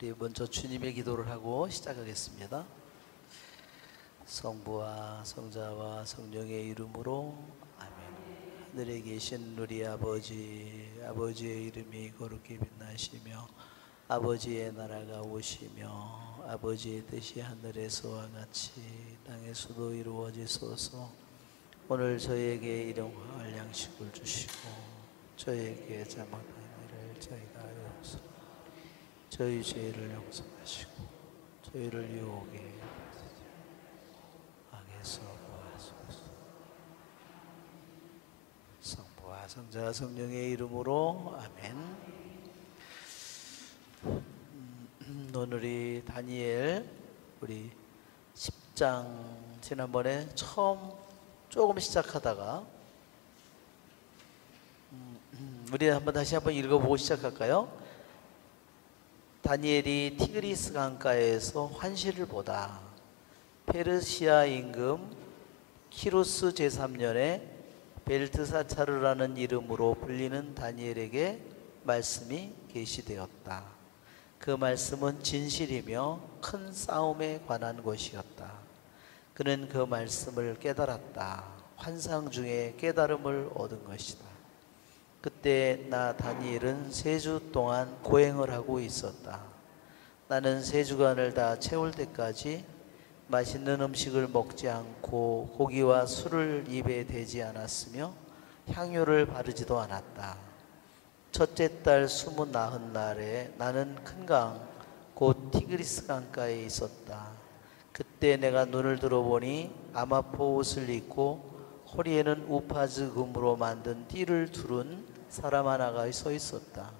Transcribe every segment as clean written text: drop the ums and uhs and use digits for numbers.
우리 먼저 주님의 기도를 하고 시작하겠습니다. 성부와 성자와 성령의 이름으로 아멘. 하늘에 계신 우리 아버지, 아버지의 이름이 거룩히 빛나시며 아버지의 나라가 오시며 아버지의 뜻이 하늘에서와 같이 땅에서도 이루어지소서. 오늘 저희에게 일용할 양식을 주시고 저희에게 잘못한 일을 저희가 용서, 저희 죄를 용서하시고 저희를 유혹에 악에서 구하소서. 성부와 성자 성령의 이름으로 아멘. 오늘이 다니엘 우리 10장 지난번에 처음 조금 시작하다가 우리 다시 한번 읽어보고 시작할까요? 다니엘이 티그리스 강가에서 환시를 보다 페르시아 임금 키루스 제3년에 벨트사차르라는 이름으로 불리는 다니엘에게 말씀이 계시되었다. 그 말씀은 진실이며 큰 싸움에 관한 것이었다. 그는 그 말씀을 깨달았다. 환상 중에 깨달음을 얻은 것이다. 그때 나 다니엘은 3주 동안 고행을 하고 있었다. 나는 3주간을 다 채울 때까지 맛있는 음식을 먹지 않고 고기와 술을 입에 대지 않았으며 향유를 바르지도 않았다. 첫째 달 29날에 나는 큰 강, 곧 티그리스 강가에 있었다. 그때 내가 눈을 들어보니 아마포 옷을 입고 허리에는 우파즈 금으로 만든 띠를 두른 사람 하나가 서 있었다.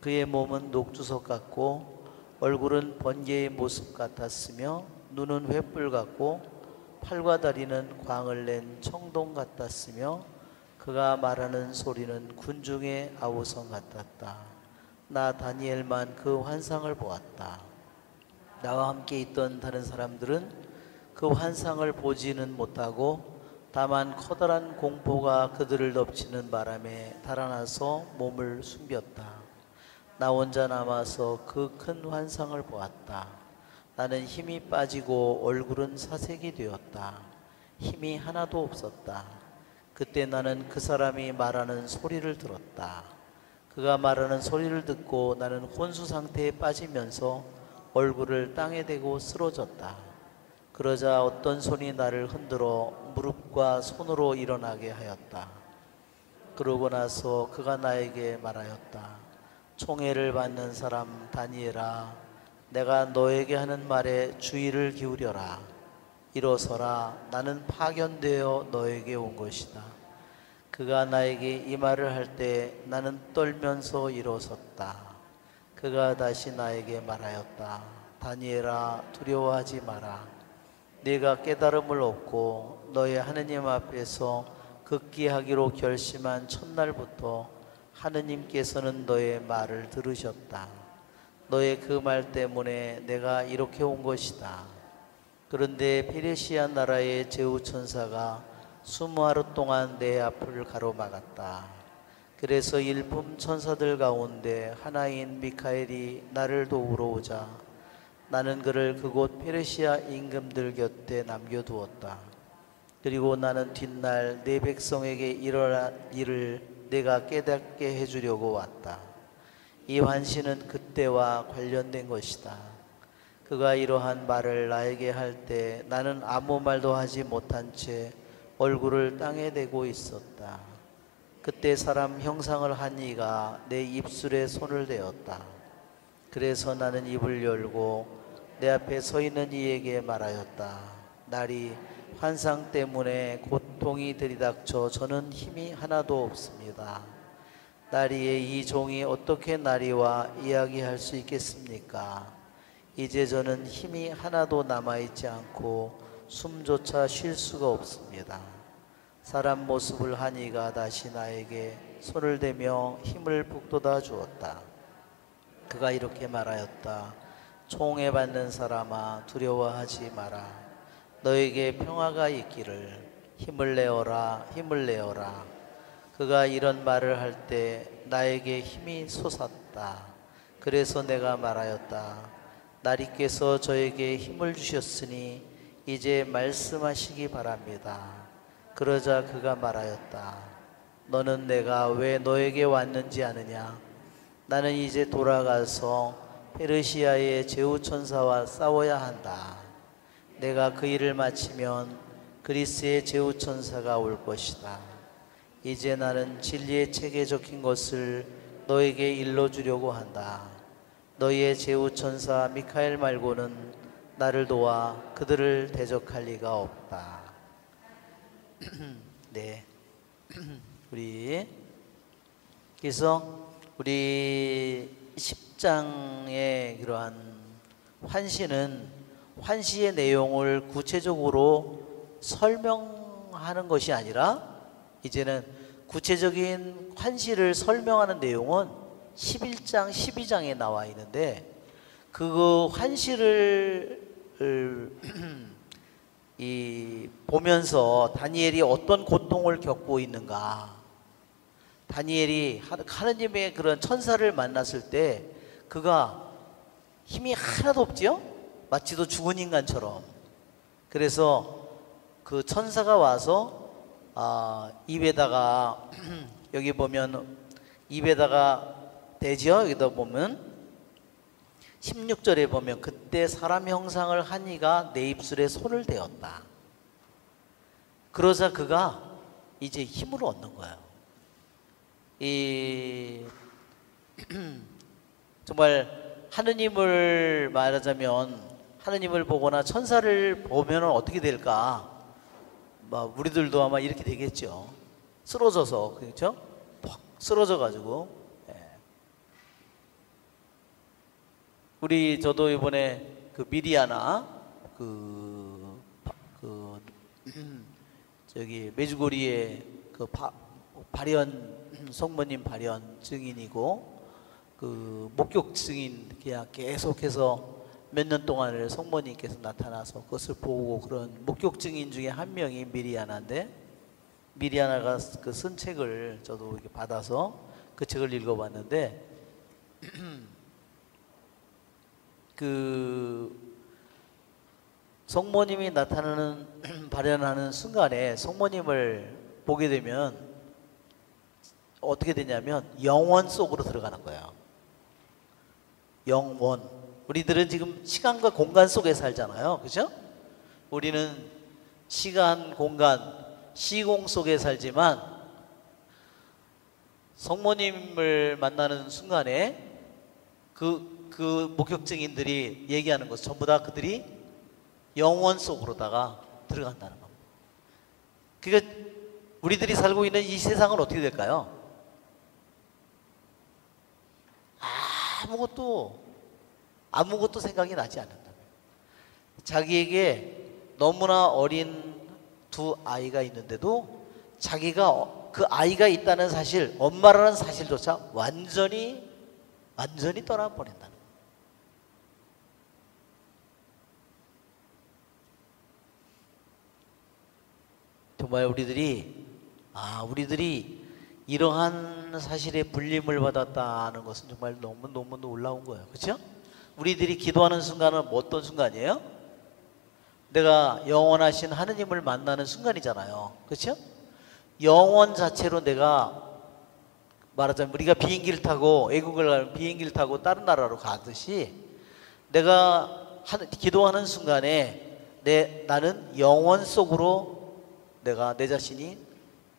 그의 몸은 녹주석 같고 얼굴은 번개의 모습 같았으며 눈은 횃불 같고 팔과 다리는 광을 낸 청동 같았으며 그가 말하는 소리는 군중의 아우성 같았다. 나 다니엘만 그 환상을 보았다. 나와 함께 있던 다른 사람들은 그 환상을 보지는 못하고 다만 커다란 공포가 그들을 덮치는 바람에 달아나서 몸을 숨겼다. 나 혼자 남아서 그 큰 환상을 보았다. 나는 힘이 빠지고 얼굴은 사색이 되었다. 힘이 하나도 없었다. 그때 나는 그 사람이 말하는 소리를 들었다. 그가 말하는 소리를 듣고 나는 혼수 상태에 빠지면서 얼굴을 땅에 대고 쓰러졌다. 그러자 어떤 손이 나를 흔들어 무릎과 손으로 일어나게 하였다. 그러고 나서 그가 나에게 말하였다. 총애를 받는 사람 다니엘아, 내가 너에게 하는 말에 주의를 기울여라. 일어서라. 나는 파견되어 너에게 온 것이다. 그가 나에게 이 말을 할 때 나는 떨면서 일어섰다. 그가 다시 나에게 말하였다. 다니엘아, 두려워하지 마라. 네가 깨달음을 얻고 너의 하느님 앞에서 극기하기로 결심한 첫날부터 하느님께서는 너의 말을 들으셨다. 너의 그 말 때문에 내가 이렇게 온 것이다. 그런데 페르시아 나라의 제후천사가 20하루 동안 내 앞을 가로막았다. 그래서 일품 천사들 가운데 하나인 미카엘이 나를 도우러 오자 나는 그를 그곳 페르시아 임금들 곁에 남겨두었다. 그리고 나는 뒷날 내 백성에게 일어날 일을 내가 깨닫게 해주려고 왔다. 이 환시는 그때와 관련된 것이다. 그가 이러한 말을 나에게 할 때 나는 아무 말도 하지 못한 채 얼굴을 땅에 대고 있었다. 그때 사람 형상을 한 이가 내 입술에 손을 대었다. 그래서 나는 입을 열고 내 앞에 서 있는 이에게 말하였다. 날이 환상 때문에 고통이 들이닥쳐 저는 힘이 하나도 없습니다. 나리의 이 종이 어떻게 나리와 이야기할 수 있겠습니까? 이제 저는 힘이 하나도 남아있지 않고 숨조차 쉴 수가 없습니다. 사람 모습을 한 이가 다시 나에게 손을 대며 힘을 북돋아 주었다. 그가 이렇게 말하였다. 총애 받는 사람아, 두려워하지 마라. 너에게 평화가 있기를. 힘을 내어라, 힘을 내어라. 그가 이런 말을 할 때 나에게 힘이 솟았다. 그래서 내가 말하였다. 나리께서 저에게 힘을 주셨으니 이제 말씀하시기 바랍니다. 그러자 그가 말하였다. 너는 내가 왜 너에게 왔는지 아느냐? 나는 이제 돌아가서 페르시아의 제후천사와 싸워야 한다. 내가 그 일을 마치면 그리스의 제후천사가 올 것이다. 이제 나는 진리의 책에 적힌 것을 너에게 일러주려고 한다. 너희의 제후천사 미카엘 말고는 나를 도와 그들을 대적할 리가 없다. 네. 그래서 우리 10장의 그러한 환시의 내용을 구체적으로 설명하는 것이 아니라 이제는 구체적인 환시를 설명하는 내용은 11장, 12장에 나와 있는데 그 환시를 보면서 다니엘이 어떤 고통을 겪고 있는가, 다니엘이 하느님의 그런 천사를 만났을 때 그가 힘이 하나도 없지요? 마치도 죽은 인간처럼. 그래서 그 천사가 와서 입에다가 여기 보면 입에다가 대지요. 여기다 보면 16절에 보면 그때 사람 형상을 한 이가 내 입술에 손을 대었다. 그러자 그가 이제 힘을 얻는 거예요. 정말 하느님을 말하자면 하느님을 보거나 천사를 보면 어떻게 될까? 우리들도 아마 이렇게 되겠죠. 쓰러져서, 그렇죠? 퍽 쓰러져 가지고. 저도 이번에 그 미리아나 저기 메주고리에 그 성모님 발현 증인이고 그 목격 증인 그냥 계속해서 몇 년 동안을 성모님께서 나타나서 그것을 보고 그런 목격 증인 중에 한 명이 미리아나인데, 미리아나가 그 쓴 책을 저도 이렇게 받아서 그 책을 읽어봤는데 그 성모님이 발현하는 순간에 성모님을 보게 되면 어떻게 되냐면 영원 속으로 들어가는 거예요. 영원. 우리들은 지금 시간과 공간 속에 살잖아요. 그죠? 우리는 시간, 공간, 시공 속에 살지만 성모님을 만나는 순간에 그 목격증인들이 얘기하는 것 전부 다 그들이 영원 속으로다가 들어간다는 겁니다. 그러니까 우리들이 살고 있는 이 세상은 어떻게 될까요? 아무것도 생각이 나지 않는다. 자기에게 너무나 어린 두 아이가 있는데도 자기가 그 아이가 있다는 사실, 엄마라는 사실조차 완전히 떠나버린다는 거예요. 정말 우리들이 이러한 사실에 불림을 받았다는 것은 정말 너무 놀라운 거예요. 그렇죠? 우리들이 기도하는 순간은 어떤 순간이에요? 내가 영원하신 하느님을 만나는 순간이잖아요. 그렇죠? 영원 자체로 내가 말하자면 우리가 비행기를 타고 애국을 가면 비행기를 타고 다른 나라로 가듯이 내가 기도하는 순간에 나는 영원 속으로 내가 내 자신이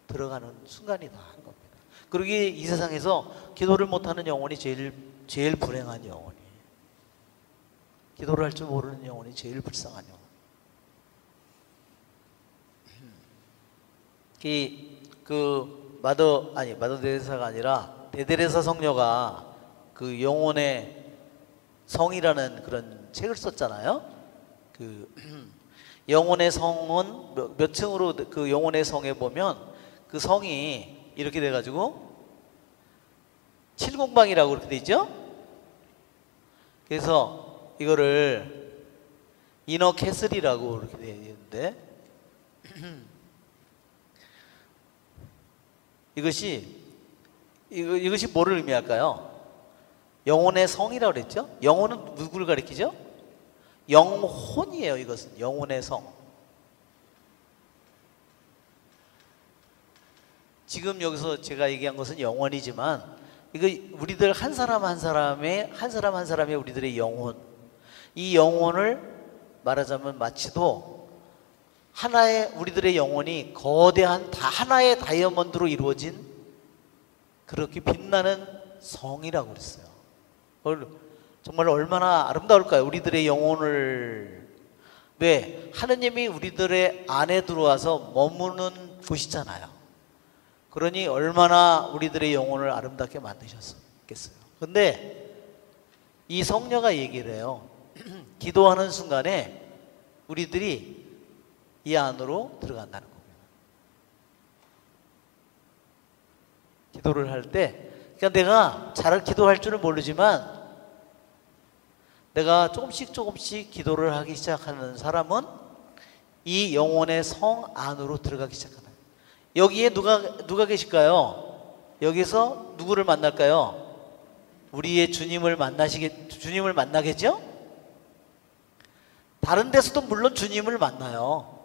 들어가는 순간이다 하는 겁니다. 그리고 이 세상에서 기도를 못하는 영혼이 제일 불행한 영혼이, 기도를 할 줄 모르는 영혼이 제일 불쌍한 영혼. 마더 데레사가 아니라 데데레사 성녀가 그 영혼의 성이라는 그런 책을 썼잖아요. 그 영혼의 성은 몇 층으로 그 영혼의 성에 보면 그 성이 이렇게 돼가지고 7공방이라고 그렇게 돼 있죠. 그래서 이거를 이너 캐슬이라고 그렇게 되어 있는데 이것이 뭐를 의미할까요? 영혼의 성이라고 그랬죠? 영혼은 누구를 가리키죠? 영혼이에요. 이것은 영혼의 성. 지금 여기서 제가 얘기한 것은 영혼이지만 이거 우리들 한 사람 한 사람의 우리들의 영혼, 이 영혼을 말하자면 마치도 하나의 우리들의 영혼이 거대한 하나의 다이아몬드로 이루어진 그렇게 빛나는 성이라고 그랬어요. 정말 얼마나 아름다울까요? 우리들의 영혼을. 왜? 하느님이 우리들의 안에 들어와서 머무는 곳이잖아요. 그러니 얼마나 우리들의 영혼을 아름답게 만드셨겠어요. 근데 이 성녀가 얘기를 해요. 기도하는 순간에 우리들이 이 안으로 들어간다는 겁니다. 기도를 할 때, 그러니까 내가 잘 기도할 줄은 모르지만 내가 조금씩 기도를 하기 시작하는 사람은 이 영혼의 성 안으로 들어가기 시작합니다. 여기에 누가 계실까요? 여기서 누구를 만날까요? 우리의 주님을 만나겠죠? 다른 데서도 물론 주님을 만나요.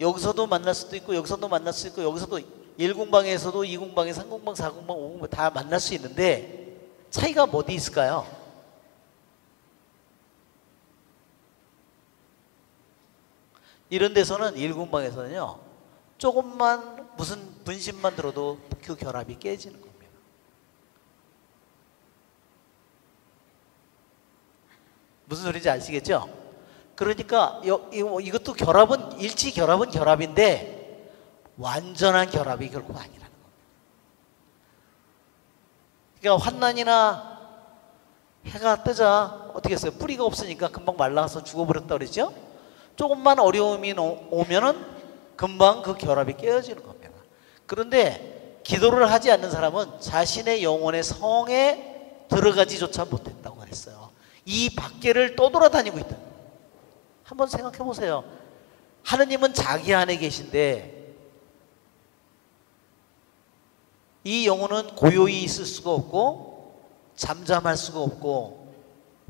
여기서도 만날 수도 있고 여기서도 만날 수 있고 여기서도 1공방에서도 2공방에 3공방 4공방 5공방 다 만날 수 있는데 차이가 어디 있을까요? 이런 데서는 1공방에서는요 조금만 무슨 분심만 들어도 그 결합이 깨지는 겁니다. 무슨 소리인지 아시겠죠? 그러니까 이것도 일치 결합은 결합인데 완전한 결합이 결국 아니라는 겁니다. 그러니까 환난이나 해가 뜨자 어떻게 했어요? 뿌리가 없으니까 금방 말라서 죽어버렸다 그랬죠? 조금만 어려움이 오면은 금방 그 결합이 깨어지는 겁니다. 그런데 기도를 하지 않는 사람은 자신의 영혼의 성에 들어가지조차 못했다고 그랬어요. 이 밖에를 떠돌아다니고 있다. 한번 생각해 보세요. 하느님은 자기 안에 계신데 이 영혼은 고요히 있을 수가 없고 잠잠할 수가 없고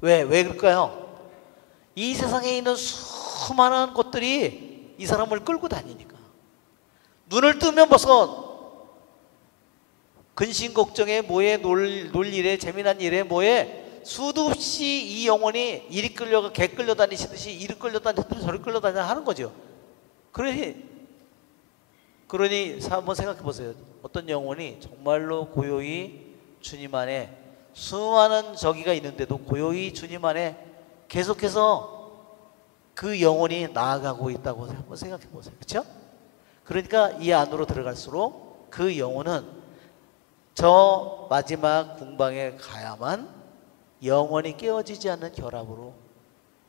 왜 그럴까요? 이 세상에 있는 수많은 것들이 이 사람을 끌고 다니니까. 눈을 뜨면 벌써 근심 걱정에 뭐에 놀 일에 재미난 일에 뭐에 수도 없이 이 영혼이 이리 개 끌려다니시듯이 이리 끌려다니다 저리 끌려다니다 하는 거죠. 그러니 한번 생각해 보세요. 어떤 영혼이 정말로 고요히 주님 안에 수많은 저기가 있는데도 고요히 주님 안에 계속해서 그 영혼이 나아가고 있다고 한번 생각해 보세요. 그렇죠? 그러니까 이 안으로 들어갈수록 그 영혼은 저 마지막 궁방에 가야만 영원히 깨어지지 않는 결합으로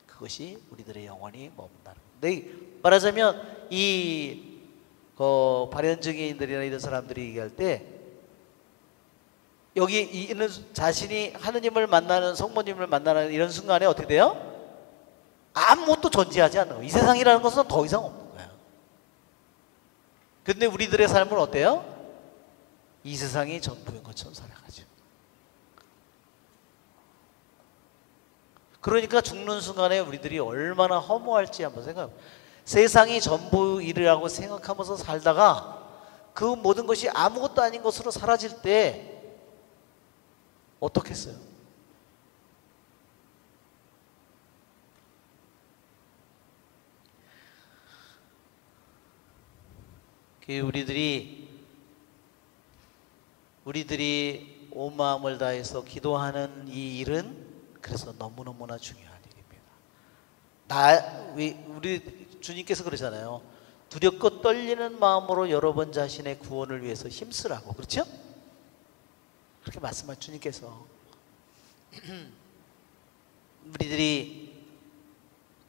그것이 우리들의 영혼이 머문다는 거예요. 말하자면 이 발현증인들이나 이런 사람들이 얘기할 때 여기 있는 자신이 하느님을 만나는 성모님을 만나는 이런 순간에 어떻게 돼요? 아무것도 존재하지 않는 거예요. 이 세상이라는 것은 더 이상 없는 거예요. 근데 우리들의 삶은 어때요? 이 세상이 전부인 것처럼 살아가죠. 그러니까 죽는 순간에 우리들이 얼마나 허무할지 한번 생각해요. 세상이 전부이라고 생각하면서 살다가 그 모든 것이 아무것도 아닌 것으로 사라질 때 어떻겠어요? 우리들이 온 마음을 다해서 기도하는 이 일은 그래서 너무너무나 중요한 일입니다. 우리 주님께서 그러잖아요. 두렵고 떨리는 마음으로 여러 번 자신의 구원을 위해서 힘쓰라고. 그렇죠? 그렇게 말씀한 주님께서 우리들이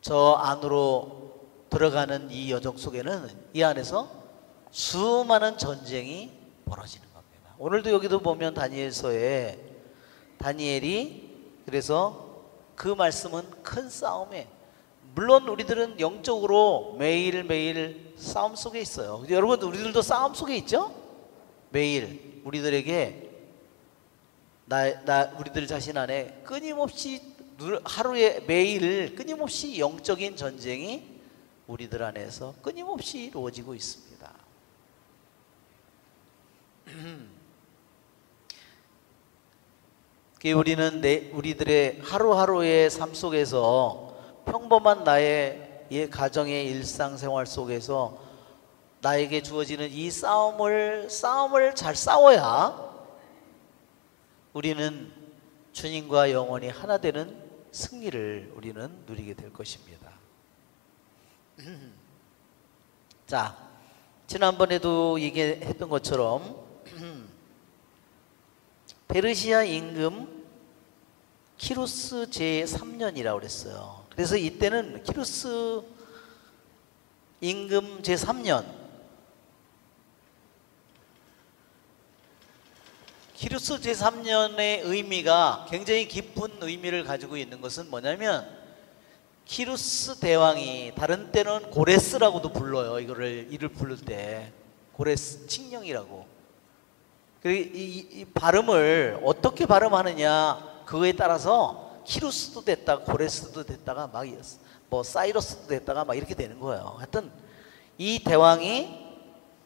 저 안으로 들어가는 이 여정 속에는 이 안에서 수많은 전쟁이 벌어지는 겁니다. 오늘도 여기도 보면 다니엘서에 다니엘이 그래서 그 말씀은 큰 싸움에 물론 우리들은 영적으로 매일매일 싸움 속에 있어요. 여러분 우리들도 싸움 속에 있죠? 매일 우리들에게 우리들 자신 안에 끊임없이 하루에 매일 끊임없이 영적인 전쟁이 우리들 안에서 끊임없이 이루어지고 있습니다. 우리들의 하루하루의 삶 속에서 평범한 나의 가정의 일상생활 속에서 나에게 주어지는 이 싸움을 잘 싸워야 우리는 주님과 영원히 하나 되는 승리를 우리는 누리게 될 것입니다. 자, 지난번에도 얘기했던 것처럼 페르시아 임금 키루스 제3년이라고 그랬어요. 그래서 이때는 키루스 임금 제3년, 키루스 제3년의 의미가 굉장히 깊은 의미를 가지고 있는 것은 뭐냐면, 키루스 대왕이 다른 때는 고레스라고도 불러요. 이를 부를 때 고레스 칙령이라고. 이 발음을 어떻게 발음하느냐 그거에 따라서 키루스도 됐다가 고레스도 됐다가 막 뭐 사이러스도 됐다가 막 이렇게 되는 거예요. 하여튼 이 대왕이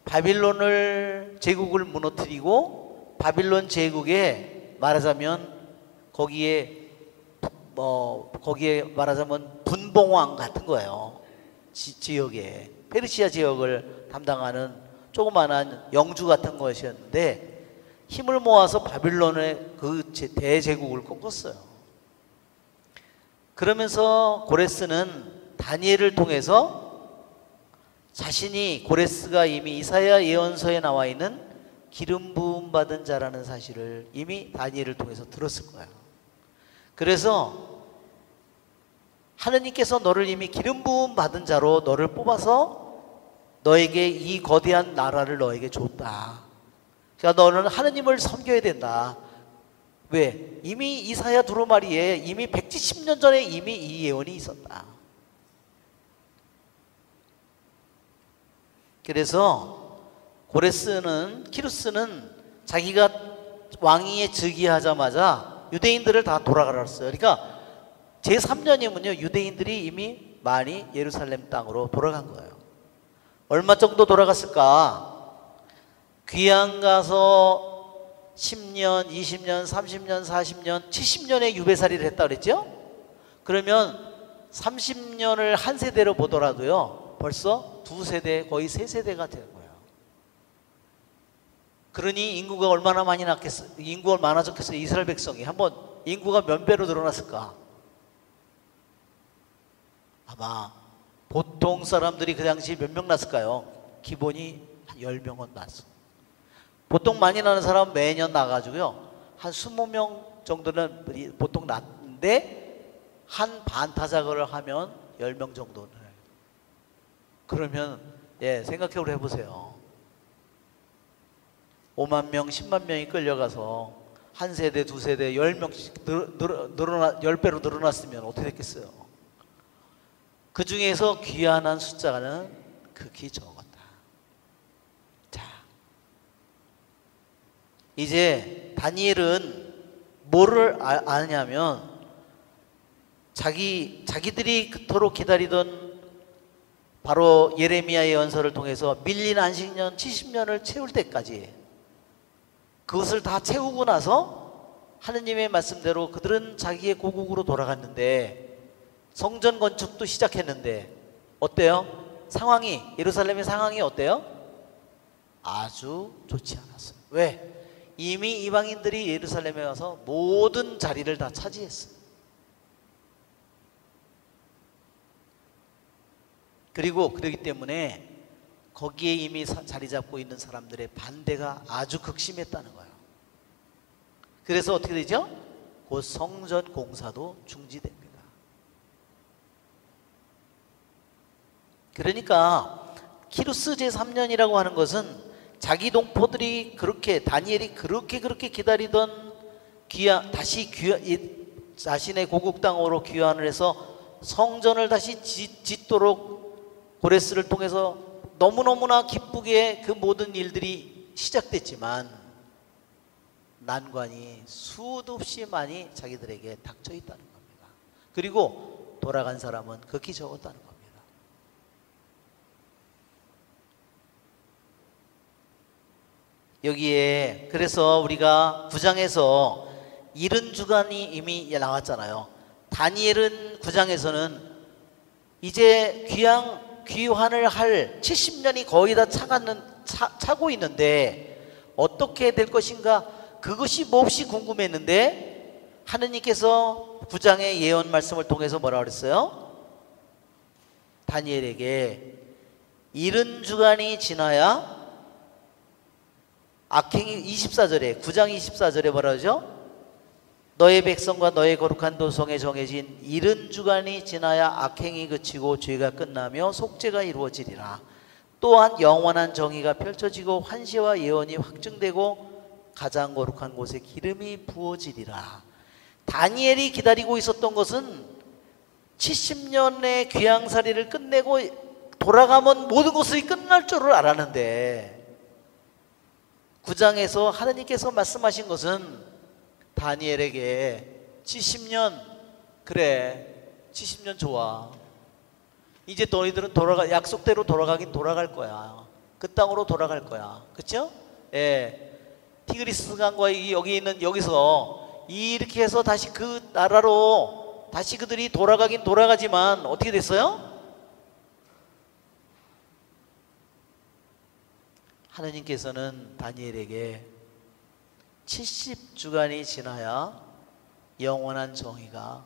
바빌론을 제국을 무너뜨리고 바빌론 제국에 말하자면 거기에 말하자면 분봉왕 같은 거예요. 지역에 페르시아 지역을 담당하는 조그마한 영주 같은 것이었는데 힘을 모아서 바빌론의 그 대제국을 꺾었어요. 그러면서 고레스는 다니엘을 통해서 자신이, 고레스가 이미 이사야 예언서에 나와 있는 기름 부음 받은 자라는 사실을 이미 다니엘을 통해서 들었을 거예요. 그래서 하느님께서 너를 이미 기름 부음 받은 자로 너를 뽑아서 너에게 이 거대한 나라를 너에게 줬다. 그러니까 너는 하느님을 섬겨야 된다. 왜? 이미 이사야 두루마리에 이미 170년 전에 이미 이 예언이 있었다. 그래서 키루스는 자기가 왕위에 즉위하자마자 유대인들을 다 돌아가라 했어요. 그러니까 제3년이면요 유대인들이 이미 많이 예루살렘 땅으로 돌아간 거예요. 얼마 정도 돌아갔을까? 귀양 가서 10년, 20년, 30년, 40년, 70년의 유배살이를 했다 그랬죠? 그러면 30년을 한 세대로 보더라도요 벌써 두 세대, 거의 세 세대가 되는 거예요. 그러니 인구가 얼마나 많아졌겠어요? 이스라엘 백성이 한번 인구가 몇 배로 늘어났을까? 아마 보통 사람들이 그 당시 몇 명 났을까요? 기본이 한 10명은 났어. 보통 많이 나는 사람은 매년 나가지고요 한 20명 정도는 보통 났는데 한 반타작을 하면 10명 정도는. 그러면 생각해 해보세요. 5만 명, 10만 명이 끌려가서 한 세대, 두 세대, 10명씩 10배로 늘어났으면 어떻게 됐겠어요? 그 중에서 귀환한 숫자는 극히 적었다. 자, 이제 다니엘은 뭐를 아냐면 자기들이 그토록 기다리던 바로 예레미야의 연설을 통해서 밀린 안식년 70년을 채울 때까지 그것을 다 채우고 나서 하느님의 말씀대로 그들은 자기의 고국으로 돌아갔는데 성전 건축도 시작했는데 어때요? 예루살렘의 상황이 어때요? 아주 좋지 않았어요. 왜? 이미 이방인들이 예루살렘에 와서 모든 자리를 다 차지했어요. 그리고 그렇기 때문에 거기에 이미 자리 잡고 있는 사람들의 반대가 아주 극심했다는 거예요. 그래서 어떻게 되죠? 곧 성전 공사도 중지됩니다. 그러니까 키루스 제3년이라고 하는 것은 자기 동포들이 다니엘이 그렇게 기다리던 자신의 고국 땅으로 귀환을 해서 성전을 다시 짓도록 고레스를 통해서 너무너무나 기쁘게 그 모든 일들이 시작됐지만 난관이 수도 없이 많이 자기들에게 닥쳐 있다는 겁니다. 그리고 돌아간 사람은 극히 적었다는 겁니다. 여기에 그래서 우리가 9장에서 70주간이 이미 나왔잖아요. 다니엘은 9장에서는 이제 귀환을 할 70년이 거의 다 차고 있는데 어떻게 될 것인가, 그것이 몹시 궁금했는데 하느님께서 9장의 예언 말씀을 통해서 뭐라 그랬어요? 다니엘에게 70주간이 지나야 악행이 24절에 9장 24절에 뭐라 그러죠? 너의 백성과 너의 거룩한 도성에 정해진 70주간이 지나야 악행이 그치고 죄가 끝나며 속죄가 이루어지리라. 또한 영원한 정의가 펼쳐지고 환시와 예언이 확증되고 가장 거룩한 곳에 기름이 부어지리라. 다니엘이 기다리고 있었던 것은 70년의 귀향살이를 끝내고 돌아가면 모든 것이 끝날 줄을 알았는데 9장에서 하느님께서 말씀하신 것은 다니엘에게 70년, 그래 70년 좋아, 이제 너희들은 약속대로 돌아가긴 돌아갈 거야. 그 땅으로 돌아갈 거야. 그렇죠? 예. 티그리스 강과 여기 있는 여기서 이렇게 해서 다시 그 나라로 다시 그들이 돌아가긴 돌아가지만 어떻게 됐어요? 하느님께서는 다니엘에게 70주간이 지나야 영원한 정의가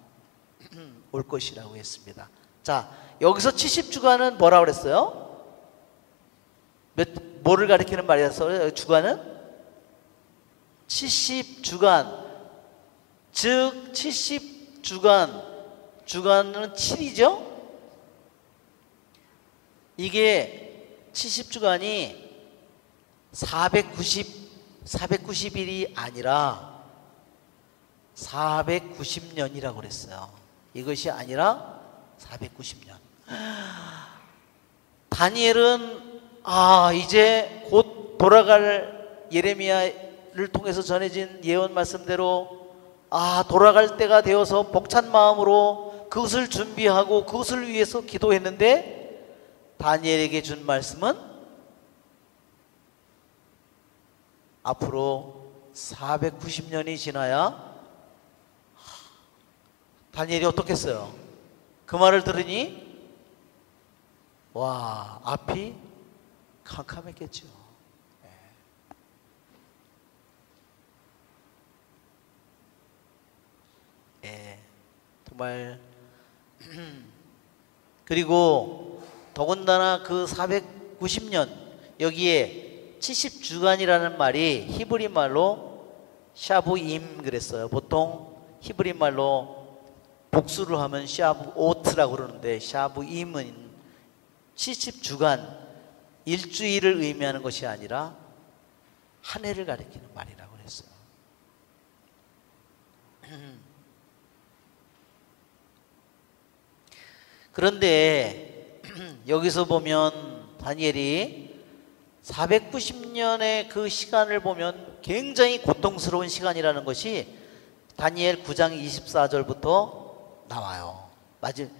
올 것이라고 했습니다. 자, 여기서 70주간은 뭐라고 그랬어요? 뭐를 가리키는 말이었어요? 주간은? 70주간, 즉 70주간, 주간은 7이죠? 이게 70주간이 490일이 아니라 490년이라고 그랬어요. 이것이 아니라 490년. 다니엘은 이제 곧 돌아갈 예레미야를 통해서 전해진 예언 말씀대로 돌아갈 때가 되어서 벅찬 마음으로 그것을 준비하고 그것을 위해서 기도했는데 다니엘에게 준 말씀은 앞으로 490년이 지나야 다니엘이 어떻겠어요? 그 말을 들으니 와, 앞이 캄캄했겠죠. 정말 그리고 더군다나 그 490년 여기에 70주간이라는 말이 히브리 말로 샤부임 그랬어요. 보통 히브리 말로 복수를 하면 샤부오트라고 그러는데 샤부임은 70주간 일주일을 의미하는 것이 아니라 한 해를 가리키는 말이라고 그랬어요. 그런데 여기서 보면 다니엘이 490년의 그 시간을 보면 굉장히 고통스러운 시간이라는 것이 다니엘 9장 24절부터 나와요. 마지막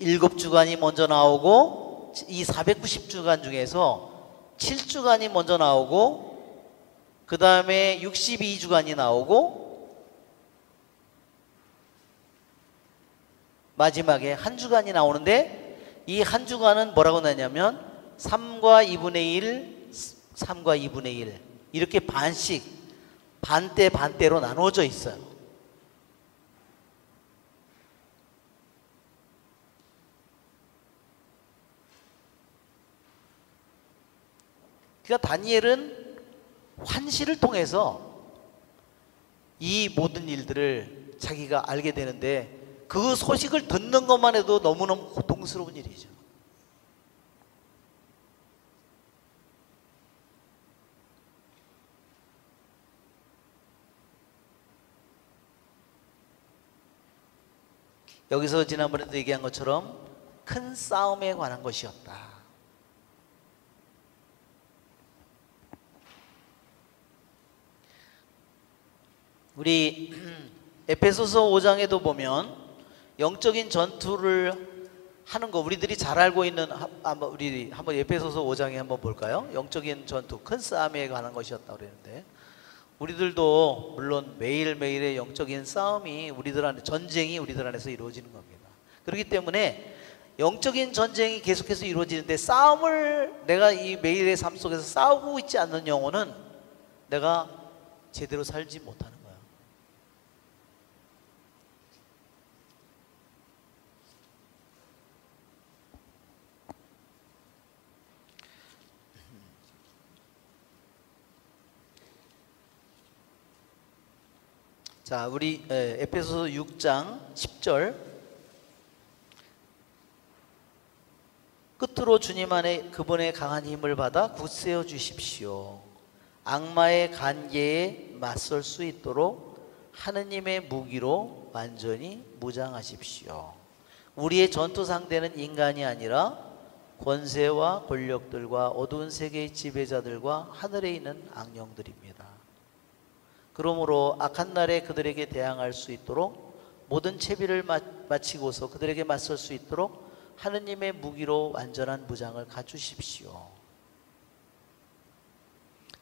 7주간이 먼저 나오고 이 490주간 중에서 7주간이 먼저 나오고 그 다음에 62주간이 나오고 마지막에 한 주간이 나오는데 이 한 주간은 뭐라고 나냐면 3과 2분의 1, 3과 2분의 1 이렇게 반씩 반대 반대로 나누어져 있어요. 그러니까 다니엘은 환시를 통해서 이 모든 일들을 자기가 알게 되는데 그 소식을 듣는 것만 해도 너무너무 고통스러운 일이죠. 여기서 지난번에도 얘기한 것처럼 큰 싸움에 관한 것이었다. 우리 에베소서 5장에도 보면 영적인 전투를 하는 거 우리들이 잘 알고 있는, 우리 한번 에베소서 5장에 한번 볼까요? 영적인 전투, 큰 싸움에 관한 것이었다고 그랬는데, 우리들도 물론 매일매일의 영적인 싸움이 우리들 안에, 전쟁이 우리들 안에서 이루어지는 겁니다. 그렇기 때문에 영적인 전쟁이 계속해서 이루어지는데, 싸움을 내가 이 매일의 삶 속에서 싸우고 있지 않는 영혼은 내가 제대로 살지 못하는 거예요. 자, 우리 에베소서 6장 10절, 끝으로 주님 안에 그분의 강한 힘을 받아 굳세어 주십시오. 악마의 관계에 맞설 수 있도록 하느님의 무기로 완전히 무장하십시오. 우리의 전투 상대는 인간이 아니라 권세와 권력들과 어두운 세계의 지배자들과 하늘에 있는 악령들입니다. 그러므로 악한 날에 그들에게 대항할 수 있도록 모든 채비를 마치고서 그들에게 맞설 수 있도록 하느님의 무기로 완전한 무장을 갖추십시오.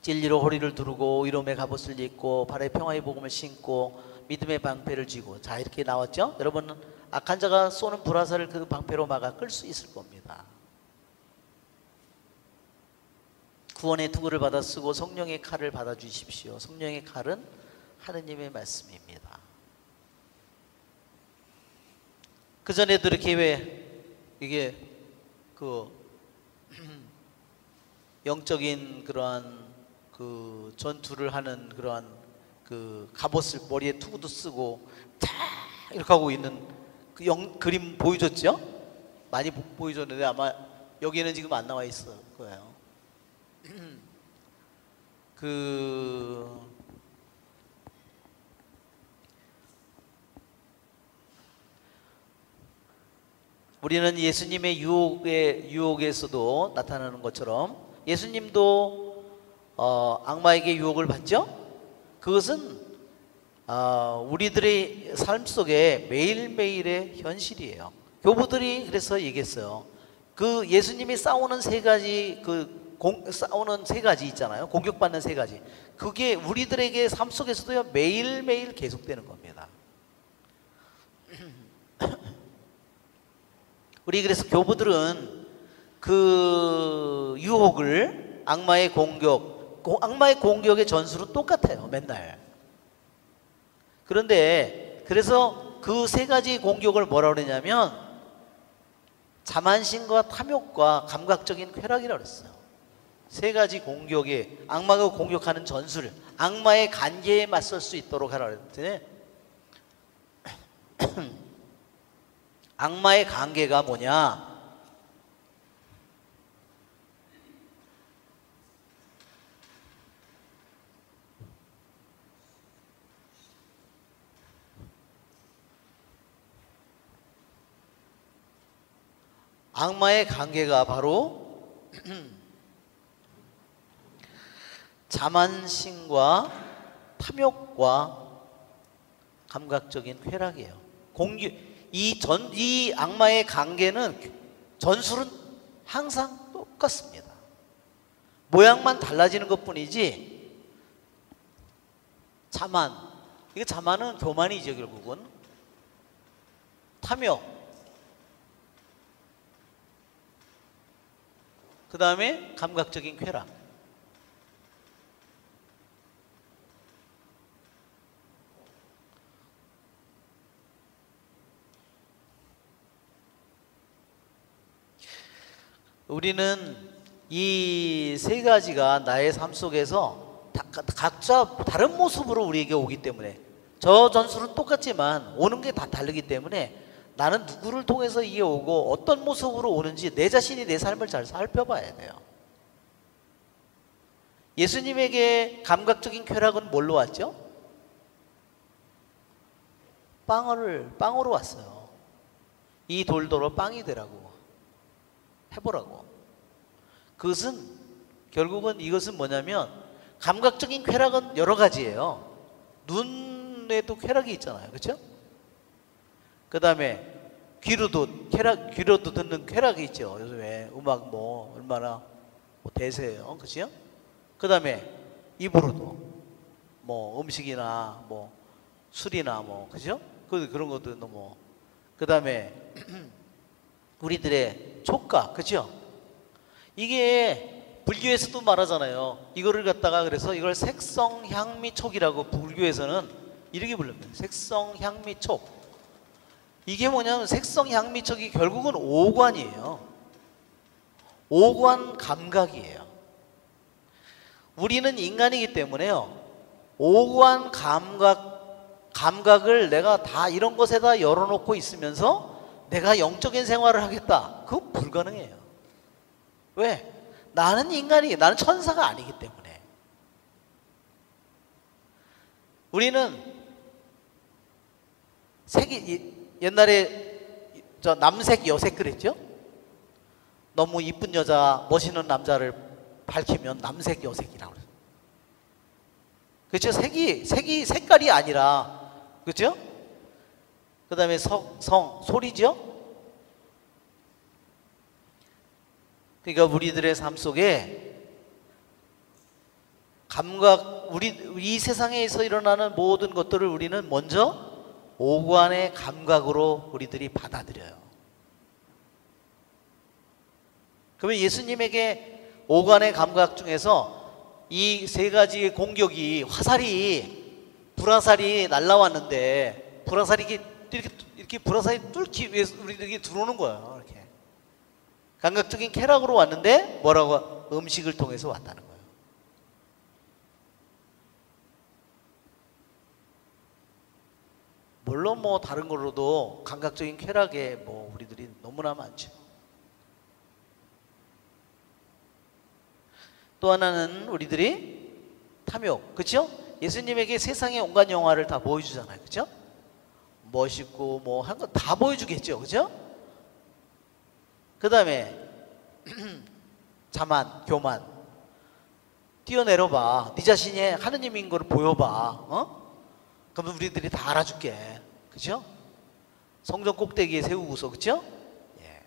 진리로 허리를 두르고 의로움의 갑옷을 입고 발에 평화의 복음을 신고 믿음의 방패를 쥐고, 자, 이렇게 나왔죠? 여러분은 악한 자가 쏘는 불화살을 그 방패로 막아 끌 수 있을 겁니다. 구원의 투구를 받아 쓰고 성령의 칼을 받아 주십시오. 성령의 칼은 하느님의 말씀입니다. 그 전에도 이렇게 왜 이게 그 영적인 그러한 그 전투를 하는 그러한 그 갑옷을 머리에 투구도 쓰고 탁 이렇게 하고 있는 그 그림 보여줬죠? 많이 보여줬는데 아마 여기에는 지금 안 나와 있을 거예요. 우리는 예수님의 유혹에서도 나타나는 것처럼 예수님도 악마에게 유혹을 받죠? 그것은 우리들의 삶 속에 매일매일의 현실이에요. 교부들이 그래서 얘기했어요. 그 예수님이 싸우는 세 가지, 싸우는 세 가지 있잖아요. 공격받는 세 가지. 그게 우리들에게 삶 속에서도 매일매일 계속되는 겁니다. 우리 그래서 교부들은 그 유혹을, 악마의 공격의 전술은 똑같아요. 맨날. 그런데 그래서 그 세 가지 공격을 뭐라 그러냐면 자만심과 탐욕과 감각적인 쾌락이라고 그랬어요. 세 가지 공격에, 악마가 공격하는 전술, 악마의 관계에 맞설 수 있도록 하라 그랬더니 악마의 관계가 뭐냐? 악마의 관계가 바로 자만심과 탐욕과 감각적인 쾌락이에요. 이 악마의 관계는, 전술은 항상 똑같습니다. 모양만 달라지는 것 뿐이지, 이게 자만은 교만이죠, 결국은. 탐욕, 그 다음에 감각적인 쾌락. 우리는 이 세 가지가 나의 삶 속에서 각자 다른 모습으로 우리에게 오기 때문에, 저 전술은 똑같지만 오는 게 다 다르기 때문에 나는 누구를 통해서 이게 오고 어떤 모습으로 오는지 내 자신이 내 삶을 잘 살펴봐야 돼요. 예수님에게 감각적인 쾌락은 뭘로 왔죠? 빵으로 왔어요. 이 돌더러 빵이 되라고, 해보라고. 그것은 결국은 이것은 뭐냐면, 감각적인 쾌락은 여러 가지예요. 눈 눈에도 쾌락이 있잖아요. 그렇죠? 그 다음에 귀로도 듣는 쾌락이 있죠. 요즘에 음악 뭐 얼마나 뭐 대세예요. 그렇죠? 그 다음에 입으로도 뭐 음식이나 뭐 술이나 뭐 그죠? 그런 것도 너무. 그 다음에 우리들의 촉각, 그죠? 이게 불교에서도 말하잖아요. 이거를 갖다가 그래서 이걸 색성 향미촉이라고 불교에서는 이렇게 불릅니다. 색성 향미촉. 이게 뭐냐면 색성 향미촉이 결국은 오관이에요. 오관 감각이에요. 우리는 인간이기 때문에요. 오관 감각을 내가 다 이런 것에다 열어놓고 있으면서 내가 영적인 생활을 하겠다. 그건 불가능해요. 왜? 나는 인간이, 나는 천사가 아니기 때문에. 우리는 옛날에 저 남색 여색 그랬죠? 너무 이쁜 여자, 멋있는 남자를 밝히면 남색 여색이라고 그래요. 그렇죠? 색깔이 아니라, 그렇죠? 그 다음에 소리죠? 그러니까 우리들의 삶 속에 감각, 이 세상에서 일어나는 모든 것들을 우리는 먼저 오관의 감각으로 우리들이 받아들여요. 그러면 예수님에게 오관의 감각 중에서 이 세 가지의 공격이 불화살이 날라왔는데 불화살이 이렇게 불화살이 뚫기 위해서 우리들에게 들어오는 거예요. 이렇게 감각적인 쾌락으로 왔는데 뭐라고? 음식을 통해서 왔다는 거예요. 물론 뭐 다른 걸로도 감각적인 쾌락에 뭐 우리들이 너무나 많죠. 또 하나는 우리들이 탐욕, 그렇죠? 예수님에게 세상의 온갖 영화를 다 보여주잖아요, 그렇죠? 멋있고 뭐 한 거 다 보여주겠죠, 그렇죠? 그 다음에 자만, 교만, 뛰어내려봐. 네 자신이 하느님인 걸 보여봐. 그러면 우리들이 다 알아줄게. 그죠? 성전 꼭대기에 세우고서, 그죠? 예.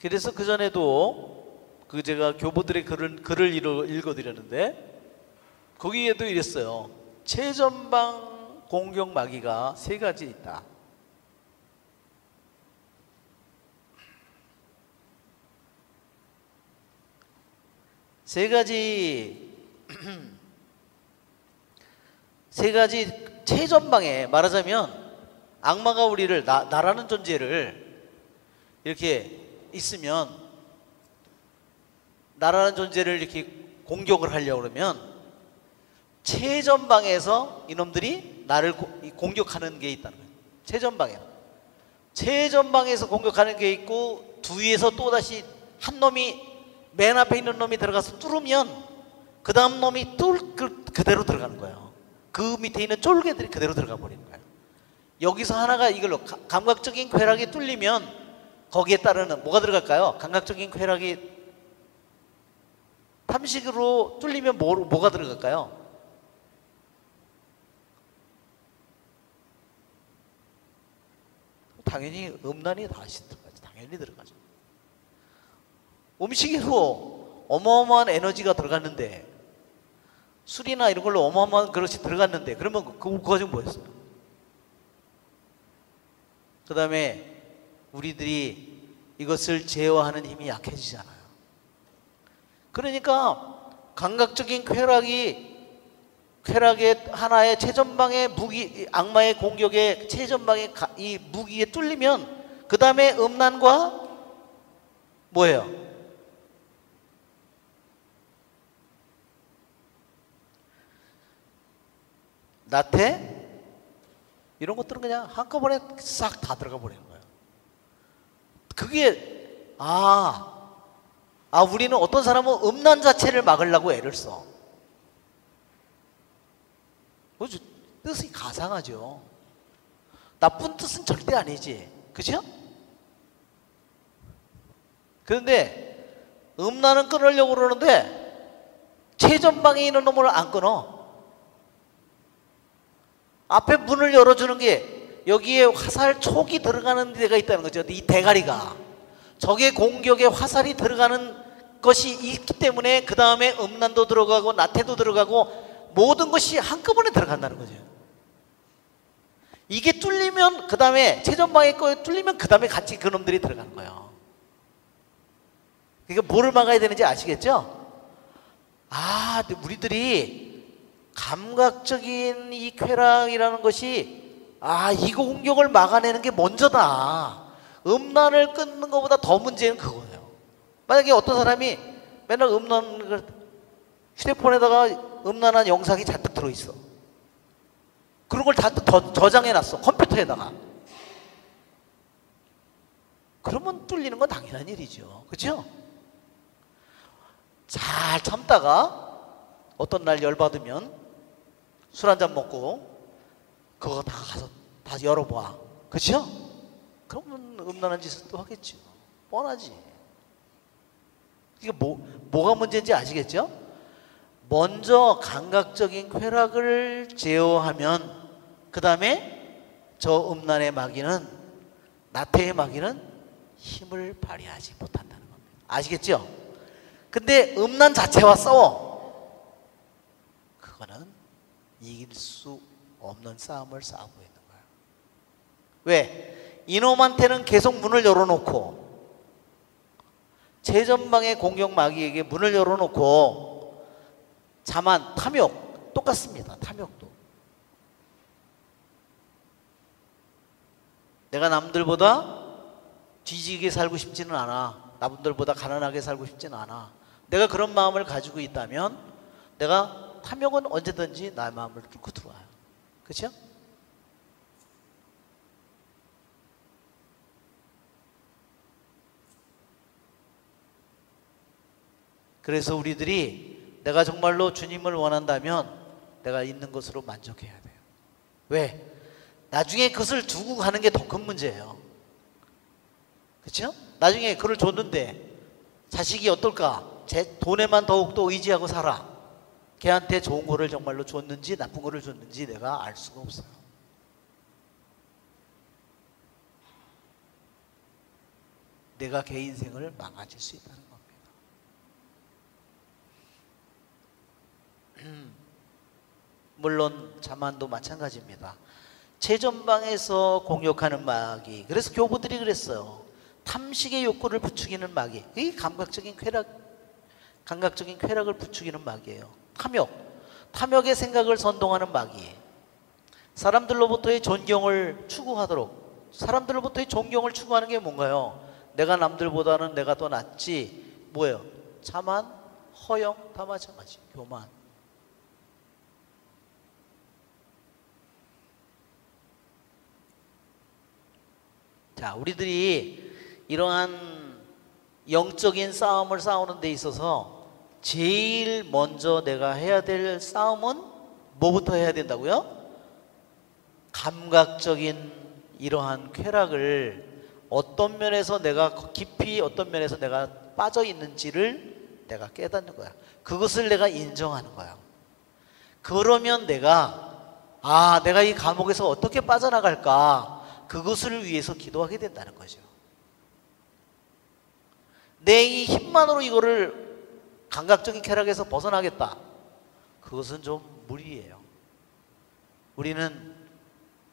그래서 그전에도 제가 교보들의 글을 읽어드렸는데 거기에도 이랬어요. 최전방 공격 마귀가 세 가지 있다. 세 가지 최전방에 말하자면 악마가 우리를 나라는 존재를 이렇게 있으면 나라는 존재를 이렇게 공격을 하려고 그러면 최전방에서 이놈들이 나를 공격하는 게 있다는 거예요. 최전방에서 공격하는 게 있고 뒤에서 또다시 한 놈이 맨 앞에 있는 놈이 들어가서 뚫으면 그 다음 놈이 그대로 들어가는 거예요. 그 밑에 있는 쫄개들이 그대로 들어가 버리는 거예요. 여기서 하나가 이걸로 감각적인 쾌락이 뚫리면 거기에 따르는 뭐가 들어갈까요? 감각적인 쾌락이 탐식으로 뚫리면 뭐가 들어갈까요? 당연히 음란이 다시 들어가죠. 당연히 들어가죠. 음식에도 어마어마한 에너지가 들어갔는데 술이나 이런 걸로 어마어마한 그릇이 들어갔는데 그러면 그 과정 뭐였어요? 그 다음에 우리들이 이것을 제어하는 힘이 약해지잖아요. 그러니까 감각적인 쾌락의 하나의 최전방의 무기, 악마의 공격의 최전방의 이 무기에 뚫리면 그 다음에 음란과 뭐예요? 나태? 이런 것들은 그냥 한꺼번에 싹 다 들어가 버리는 거예요. 그게 우리는 어떤 사람은 음란 자체를 막으려고 애를 써. 뜻이 가상하죠. 나쁜 뜻은 절대 아니지. 그죠? 그런데 음란은 끊으려고 그러는데 최전방에 있는 놈을 안 끊어. 앞에 문을 열어주는 게 여기에 화살 촉이 들어가는 데가 있다는 거죠. 이 대가리가. 적의 공격에 화살이 들어가는 것이 있기 때문에 그 다음에 음란도 들어가고 나태도 들어가고 모든 것이 한꺼번에 들어간다는 거죠. 이게 뚫리면 그 다음에 최전방에 거 뚫리면 그 다음에 같이 그놈들이 들어가는 거예요. 그러니까 뭐를 막아야 되는지 아시겠죠? 아, 우리들이 감각적인 이 쾌락이라는 것이 이거 공격을 막아내는 게 먼저다. 음란을 끊는 것보다 더 문제는 그거예요. 만약에 어떤 사람이 맨날 휴대폰에다가 음란한 영상이 잔뜩 들어있어. 그런 걸 잔뜩 저장해놨어. 컴퓨터에다가. 그러면 뚫리는 건 당연한 일이죠. 그렇죠? 잘 참다가 어떤 날 열받으면 술 한잔 먹고 그거 다 가서 다 열어봐. 그렇죠? 그러면 음란한 짓을 또 하겠죠. 뻔하지. 이게 뭐가 문제인지 아시겠죠? 먼저 감각적인 쾌락을 제어하면 그 다음에 저 음란의 마귀는, 나태의 마귀는 힘을 발휘하지 못한다는 겁니다. 아시겠죠? 근데 음란 자체와 싸워. 그거는 이길 수 없는 싸움을 싸우고 있는 거예요. 왜? 이놈한테는 계속 문을 열어놓고 최전방의 공격 마귀에게 문을 열어놓고 자만, 탐욕 똑같습니다. 탐욕도 내가 남들보다 뒤지게 살고 싶지는 않아. 남들보다 가난하게 살고 싶지는 않아. 내가 그런 마음을 가지고 있다면 내가 탐욕은 언제든지 나의 마음을 뚫고 들어와요. 그렇죠? 그래서 우리들이 내가 정말로 주님을 원한다면 내가 있는 것으로 만족해야 돼요. 왜? 나중에 그것을 두고 가는 게 더 큰 문제예요. 그렇죠? 나중에 그걸 줬는데 자식이 어떨까? 제 돈에만 더욱더 의지하고 살아. 걔한테 좋은 거를 정말로 줬는지 나쁜 거를 줬는지 내가 알 수가 없어요. 내가 걔 인생을 망가질 수 있다는 겁니다. 물론 자만도 마찬가지입니다. 최전방에서 공격하는 마귀. 그래서 교부들이 그랬어요. 탐식의 욕구를 부추기는 마귀. 이 감각적인 쾌락을 부추기는 마귀예요. 탐욕의 생각을 선동하는 마귀. 사람들로부터의 존경을 추구하도록. 사람들로부터의 존경을 추구하는 게 뭔가요? 내가 남들보다는 내가 더 낫지. 뭐예요? 자만, 허영 다 마찬가지. 교만. 자, 우리들이 이러한 영적인 싸움을 싸우는 데 있어서 제일 먼저 내가 해야 될 싸움은 뭐부터 해야 된다고요? 감각적인 이러한 쾌락을 어떤 면에서 내가 깊이 어떤 면에서 내가 빠져 있는지를 내가 깨닫는 거야. 그것을 내가 인정하는 거야. 그러면 내가 이 감옥에서 어떻게 빠져나갈까? 그것을 위해서 기도하게 된다는 거죠. 내 이 힘만으로 이거를 감각적인 쾌락에서 벗어나겠다. 그것은 좀 무리예요. 우리는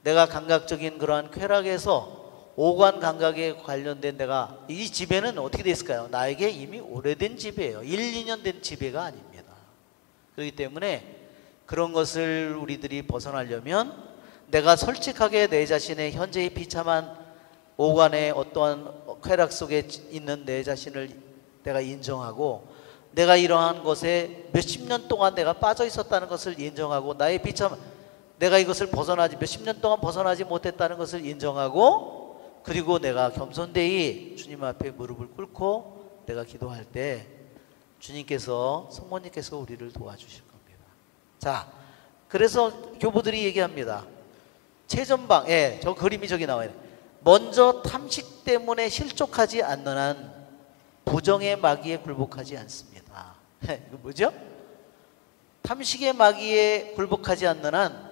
내가 감각적인 그러한 쾌락에서 오감 감각에 관련된 내가 이 지배는 어떻게 됐을까요? 나에게 이미 오래된 지배예요. 1, 2년 된 지배가 아닙니다. 그렇기 때문에 그런 것을 우리들이 벗어나려면 내가 솔직하게 내 자신의 현재의 비참한 오간의 어떠한 쾌락 속에 있는 내 자신을 내가 인정하고 내가 이러한 것에 몇십 년 동안 내가 빠져 있었다는 것을 인정하고 나의 내가 이것을 몇십 년 동안 벗어나지 못했다는 것을 인정하고 그리고 내가 겸손되이 주님 앞에 무릎을 꿇고 내가 기도할 때 주님께서 성모님께서 우리를 도와주실 겁니다. 자, 그래서 교부들이 얘기합니다. 최전방, 저 그림이 저기 나와요. 먼저 탐식 때문에 실족하지 않는 한 부정의 마귀에 굴복하지 않습니다. 이거 뭐죠? 탐식의 마귀에 굴복하지 않는 한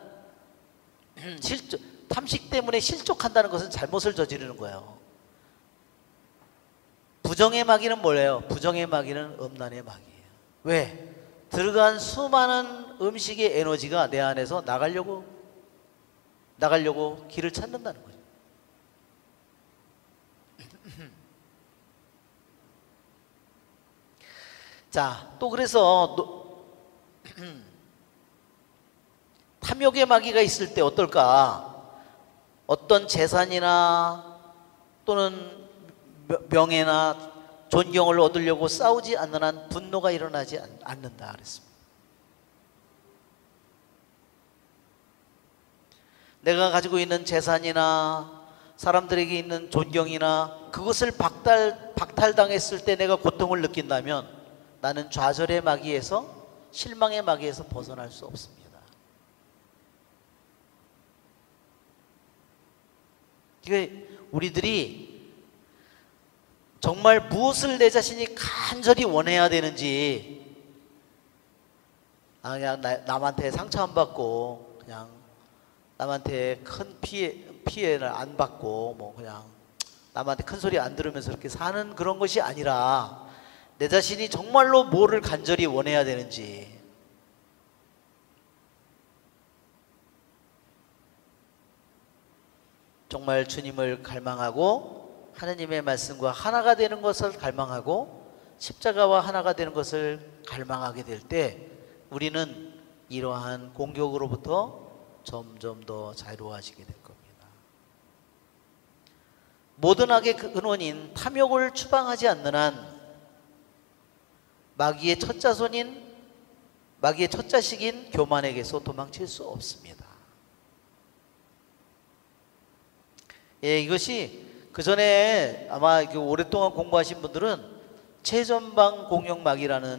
탐식 때문에 실족한다는 것은 잘못을 저지르는 거예요. 부정의 마귀는 뭐예요? 부정의 마귀는 음란의 마귀예요. 왜? 들어간 수많은 음식의 에너지가 내 안에서 나가려고 길을 찾는다는 거예요. 자, 또 그래서 탐욕의 마귀가 있을 때 어떨까? 어떤 재산이나 또는 명예나 존경을 얻으려고 싸우지 않는 한 분노가 일어나지 않는다 그랬습니다. 내가 가지고 있는 재산이나 사람들에게 있는 존경이나 그것을 박탈당했을 때 내가 고통을 느낀다면 나는 좌절의 마귀에서, 실망의 마귀에서 벗어날 수 없습니다. 우리들이 정말 무엇을 내 자신이 간절히 원해야 되는지, 그냥 남한테 상처 안 받고, 그냥 남한테 큰 피해를 안 받고, 뭐 그냥 남한테 큰 소리 안 들으면서 이렇게 사는 그런 것이 아니라, 내 자신이 정말로 뭐를 간절히 원해야 되는지, 정말 주님을 갈망하고 하느님의 말씀과 하나가 되는 것을 갈망하고 십자가와 하나가 되는 것을 갈망하게 될 때 우리는 이러한 공격으로부터 점점 더 자유로워지게 될 겁니다. 모든 악의 근원인 탐욕을 추방하지 않는 한 마귀의 첫 자식인 교만에게서 도망칠 수 없습니다. 예, 이것이 그 전에 아마 오랫동안 공부하신 분들은 최전방 공격마귀가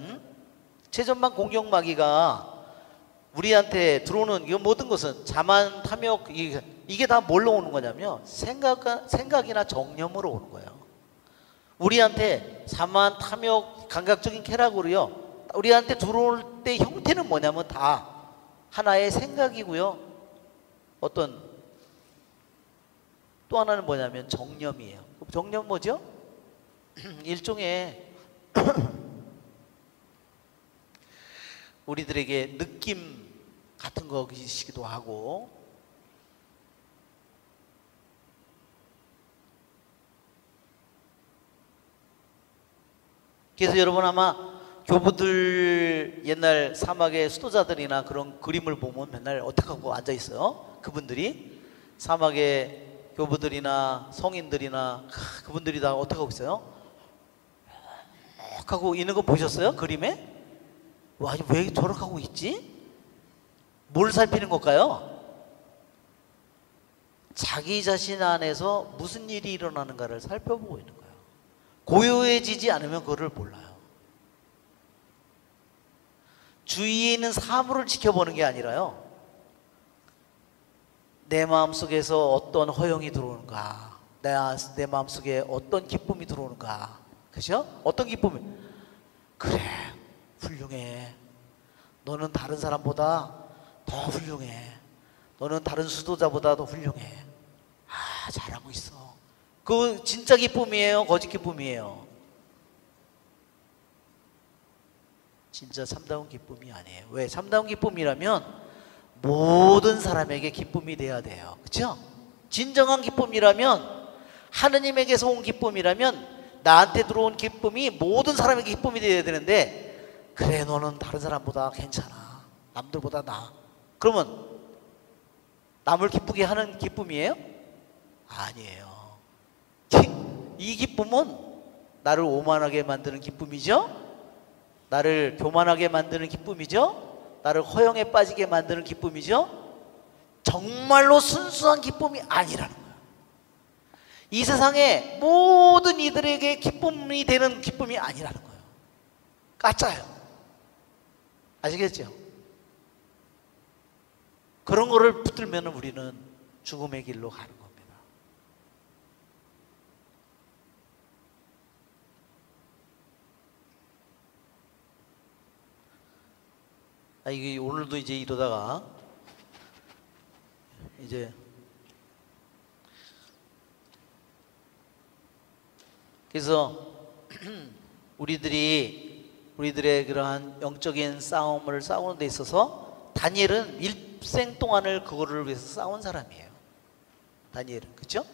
우리한테 들어오는 이 모든 것은 자만, 탐욕, 이게 다 뭘로 오는 거냐면 생각이나 정념으로 오는 거예요. 우리한테 자만, 탐욕, 감각적인 쾌락으로요, 우리한테 들어올 때 형태는 뭐냐면 다 하나의 생각이고요, 또 하나는 뭐냐면 정념이에요. 정념 뭐죠? 일종의 우리들에게 느낌 같은 것이기도 하고, 그래서 여러분 아마 교부들 옛날 사막의 수도자들이나 그런 그림을 보면 맨날 어떻게 하고 앉아 있어요? 그분들이 사막의 교부들이나 성인들이나 그분들이 다 어떻게 하고 있어요? 하고 있는 거 보셨어요? 그림에? 와, 왜 저렇게 하고 있지? 뭘 살피는 걸까요? 자기 자신 안에서 무슨 일이 일어나는가를 살펴보고 있는 거예요. 고요해지지 않으면 그거를 몰라요. 주위에 있는 사물을 지켜보는 게 아니라요, 내 마음속에서 어떤 허영이 들어오는가, 내 마음속에 어떤 기쁨이 들어오는가, 그죠? 어떤 기쁨이, 그래, 훌륭해, 너는 다른 사람보다 더 훌륭해, 너는 다른 수도자보다 더 훌륭해, 잘하고 있어. 그거 진짜 기쁨이에요? 거짓 기쁨이에요? 진짜 참다운 기쁨이 아니에요. 왜? 참다운 기쁨이라면 모든 사람에게 기쁨이 돼야 돼요. 그렇죠? 진정한 기쁨이라면, 하느님에게서 온 기쁨이라면 나한테 들어온 기쁨이 모든 사람에게 기쁨이 돼야 되는데, 그래, 너는 다른 사람보다 괜찮아, 남들보다 나아. 그러면 남을 기쁘게 하는 기쁨이에요? 아니에요. 이 기쁨은 나를 오만하게 만드는 기쁨이죠, 나를 교만하게 만드는 기쁨이죠, 나를 허영에 빠지게 만드는 기쁨이죠. 정말로 순수한 기쁨이 아니라는 거예요. 이 세상의 모든 이들에게 기쁨이 되는 기쁨이 아니라는 거예요. 가짜예요. 아시겠죠? 그런 거를 붙들면 우리는 죽음의 길로 가는 겁니다. 이게 오늘도 이제 이러다가 이제 그래서 우리들의 그러한 영적인 싸움을 싸우는 데 있어서 다니엘은 일생 동안을 그거를 위해서 싸운 사람이에요. 다니엘은, 그렇죠?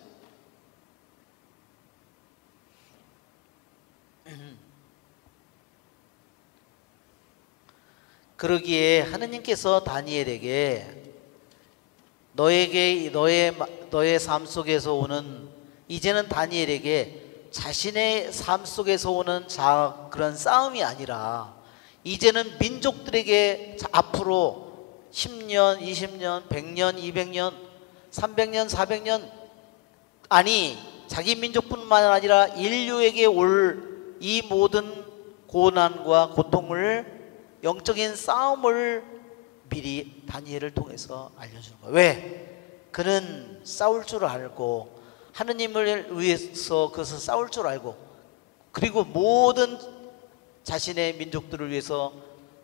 그러기에 하느님께서 다니엘에게 너의 삶 속에서 오는, 이제는 다니엘에게 자신의 삶 속에서 오는 그런 싸움이 아니라 이제는 민족들에게 앞으로 10년, 20년, 100년, 200년, 300년, 400년, 아니 자기 민족뿐만 아니라 인류에게 올 이 모든 고난과 고통을, 영적인 싸움을 미리 다니엘을 통해서 알려주는 거예요. 왜? 그는 싸울 줄 알고 하느님을 위해서 그것을 싸울 줄 알고, 그리고 모든 자신의 민족들을 위해서,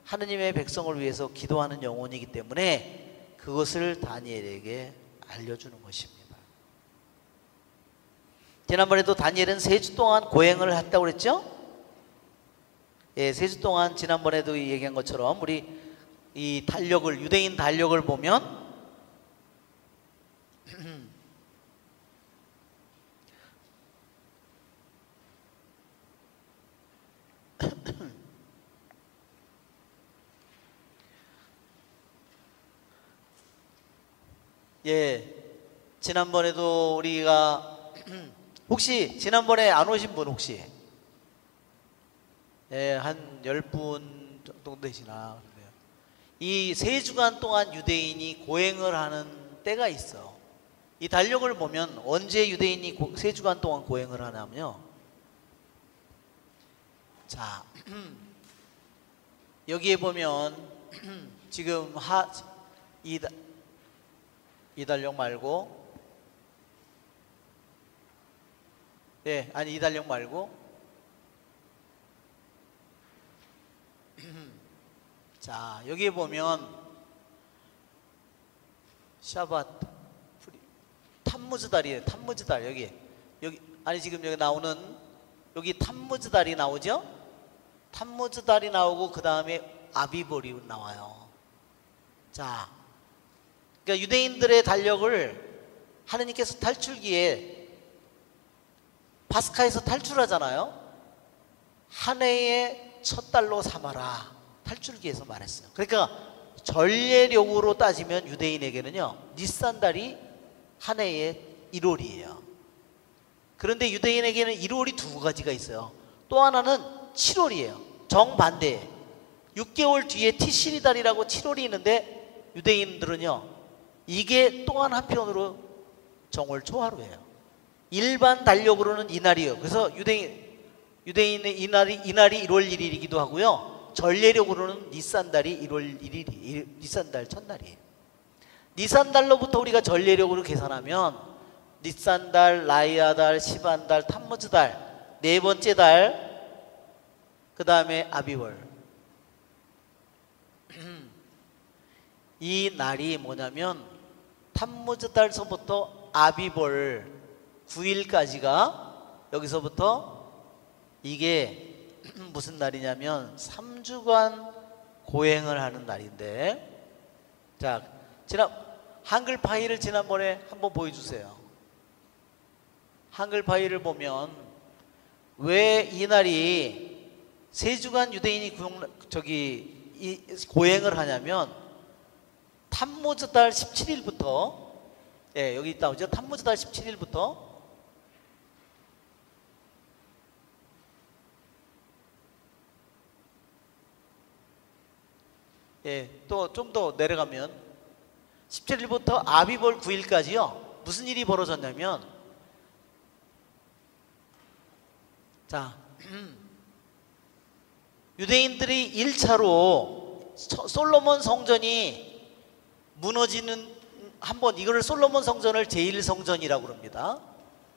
하느님의 백성을 위해서 기도하는 영혼이기 때문에 그것을 다니엘에게 알려주는 것입니다. 지난번에도 다니엘은 3주 동안 고행을 했다고 그랬죠? 예, 3주 동안 지난번에도 얘기한 것처럼 우리 이 달력을, 유대인 달력을 보면 예, 지난번에도 우리가 혹시 지난번에 안 오신 분 혹시 예, 한 10분 정도 되시나. 이 3주간 동안 유대인이 고행을 하는 때가 있어. 이 달력을 보면 언제 유대인이 3주간 동안 고행을 하냐면요, 자 여기에 보면 지금 이 달력 말고, 예, 아니 이 달력 말고, 자 여기에 보면 샤밧, 탐무즈 달이에요. 탐무즈 달, 여기 아니 지금 여기 나오는, 여기 탐무즈 달이 나오죠? 탐무즈 달이 나오고 그 다음에 아비볼이 나와요. 자, 그러니까 유대인들의 달력을 하느님께서 탈출기에 파스카에서 탈출하잖아요. 한 해의 첫 달로 삼아라, 탈출기에서 말했어요. 그러니까 전례력으로 따지면 유대인에게는요, 니산달이 한 해의 1월이에요. 그런데 유대인에게는 1월이 2가지가 있어요. 또 하나는 7월이에요. 정반대. 6개월 뒤에 티시리달이라고 7월이 있는데 유대인들은요, 이게 또한 한편으로 정월 초하루예요. 일반 달력으로는 이날이에요. 그래서 유대인의 이날이 1월 1일이기도 하고요, 전례력으로는 니산달이 1월 1일이 니산달 첫날이에요. 니산달로부터 우리가 전례력으로 계산하면 니산달, 라이아달, 시반달, 탐무즈달, 4번째 달, 그 다음에 아비월. 이 날이 뭐냐면 탐무즈달서부터 아비벌 9일까지가, 여기서부터 이게 무슨 날이냐면 3주간 고행을 하는 날인데, 자 한글 파일을 지난번에 한번 보여주세요. 한글 파일을 보면 왜 이 날이 3주간 유대인이 고행을 하냐면, 탐무즈달 17일부터, 예, 여기 있다 오죠? 탐무즈달 17일부터 예, 또 좀 더 내려가면 17일부터 아비벌 9일까지요. 무슨 일이 벌어졌냐면, 자 유대인들이 1차로 솔로몬 성전이 무너지는, 한번 이거를 솔로몬 성전을 제1성전이라고 그럽니다.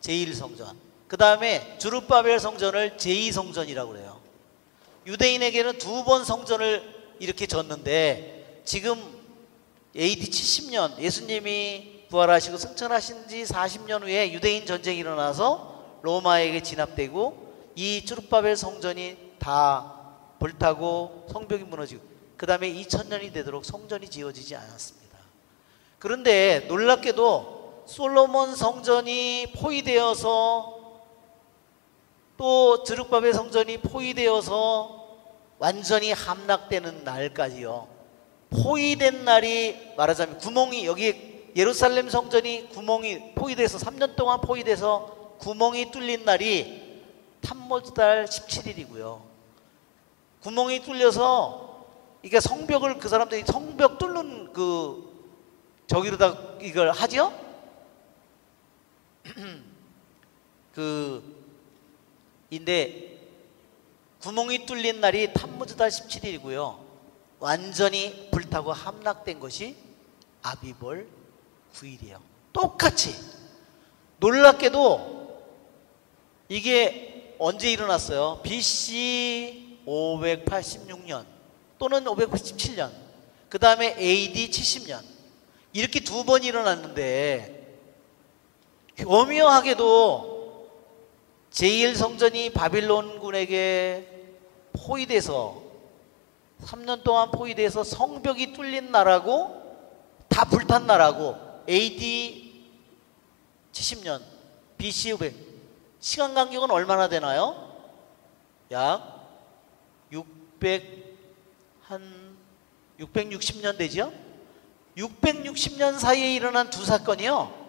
제1성전. 그 다음에 주룹바벨 성전을 제2성전이라고 그래요. 유대인에게는 2번 성전을 이렇게 졌는데, 지금 AD 70년 예수님이 부활하시고 승천하신 지 40년 후에 유대인 전쟁이 일어나서 로마에게 진압되고 이 주룹바벨 성전이 다 불타고 성벽이 무너지고 그 다음에 2000년이 되도록 성전이 지어지지 않았습니다. 그런데 놀랍게도 솔로몬 성전이 포위되어서 또 드룹바벨 성전이 포위되어서 완전히 함락되는 날까지요, 포위된 날이 말하자면 구멍이, 여기 예루살렘 성전이 구멍이 포위돼서 3년 동안 포위돼서 구멍이 뚫린 날이 탐모달 17일이고요 구멍이 뚫려서 이게 성벽을, 그 사람들이 성벽 뚫는 그 저기로다 이걸 하죠. 인데 구멍이 뚫린 날이 탐무즈달 17일이고요 완전히 불타고 함락된 것이 아비벌 9일이에요 똑같이. 놀랍게도 이게 언제 일어났어요? BC 586년 또는 587년, 그 다음에 AD 70년, 이렇게 두 번 일어났는데 교묘하게도 제1성전이 바빌론군에게 포위돼서 3년 동안 포위돼서 성벽이 뚫린 날하고 다 불탄 날하고 AD 70년 BC 500, 시간 간격은 얼마나 되나요? 약 660년 되죠? 660년 사이에 일어난 두 사건이요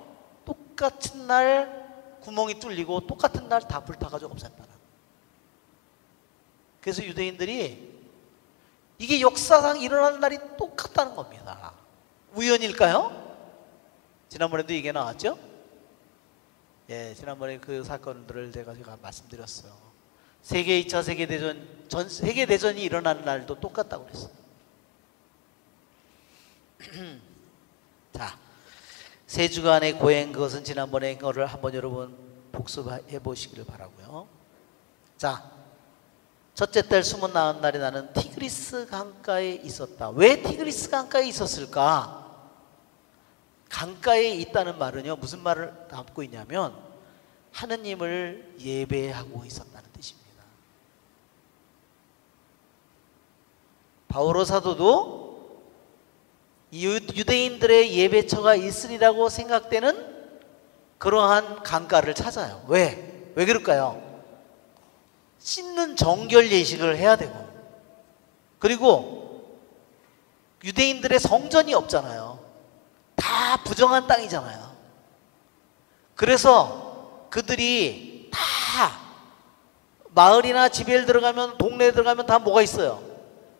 똑같은 날 구멍이 뚫리고 똑같은 날 다 불타가지고 없앤다는. 그래서 유대인들이 이게 역사상 일어나는 날이 똑같다는 겁니다. 우연일까요? 지난번에도 얘기 나왔죠? 예, 지난번에 그 사건들을 제가 말씀드렸어요. 세계 2차 세계대전, 세계대전이 일어나는 날도 똑같다고 그랬어요. 자, 세 주간의 고행, 그것은 지난번에 거를 한번 여러분 복습해 보시기를 바라고요. 자, 첫째 달 숨은 나은 날에 나는 티그리스 강가에 있었다. 왜 티그리스 강가에 있었을까? 강가에 있다는 말은요 무슨 말을 담고 있냐면 하느님을 예배하고 있었다는 뜻입니다. 바오로 사도도 유대인들의 예배처가 있으리라고 생각되는 그러한 강가를 찾아요. 왜 그럴까요? 씻는 정결 예식을 해야 되고, 그리고 유대인들의 성전이 없잖아요. 다 부정한 땅이잖아요. 그래서 그들이 다 마을이나 집에 들어가면, 동네에 들어가면 다 뭐가 있어요?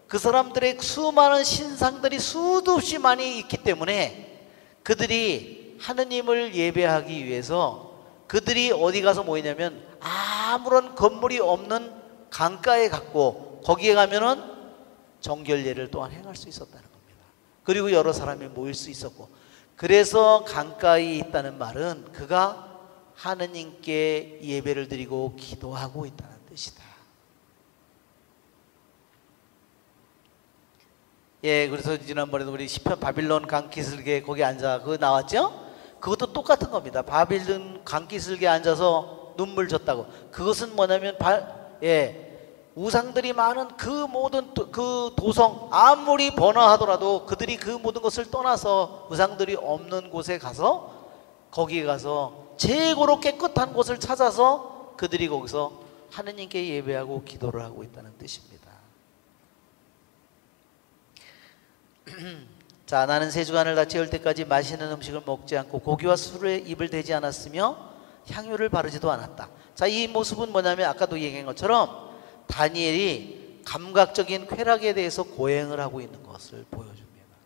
그 사람들의 수많은 신상들이 수도 없이 많이 있기 때문에 그들이 하느님을 예배하기 위해서 그들이 어디 가서 모이냐면 아무런 건물이 없는 강가에 갔고, 거기에 가면은 정결례를 또한 행할 수 있었다는 겁니다. 그리고 여러 사람이 모일 수 있었고, 그래서 강가에 있다는 말은 그가 하느님께 예배를 드리고 기도하고 있다는 뜻이다. 예, 그래서 지난번에도 우리 시편 바빌론 강기슭에 거기 앉아 그거 나왔죠? 그것도 똑같은 겁니다. 바빌론 강기슭에 앉아서 눈물 졌다고. 그것은 뭐냐면 우상들이 많은 그 모든 그 도성, 아무리 번화하더라도 그들이 그 모든 것을 떠나서 우상들이 없는 곳에 가서, 거기에 가서 최고로 깨끗한 곳을 찾아서 그들이 거기서 하느님께 예배하고 기도를 하고 있다는 뜻입니다. 자, 나는 세 주간을 다 채울 때까지 맛있는 음식을 먹지 않고 고기와 술에 입을 대지 않았으며 향유를 바르지도 않았다. 자, 이 모습은 뭐냐면 아까도 얘기한 것처럼 다니엘이 감각적인 쾌락에 대해서 고행을 하고 있는 것을 보여줍니다.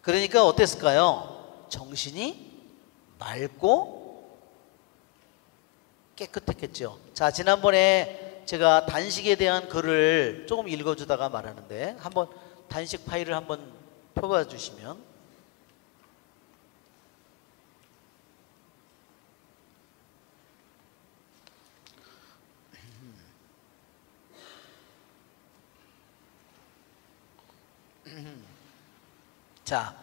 그러니까 어땠을까요? 정신이 맑고 깨끗했겠죠. 자, 지난번에 제가 단식에 대한 글을 조금 읽어주다가 말하는데 한번 단식 파일을 한번 펴봐 주시면, 자,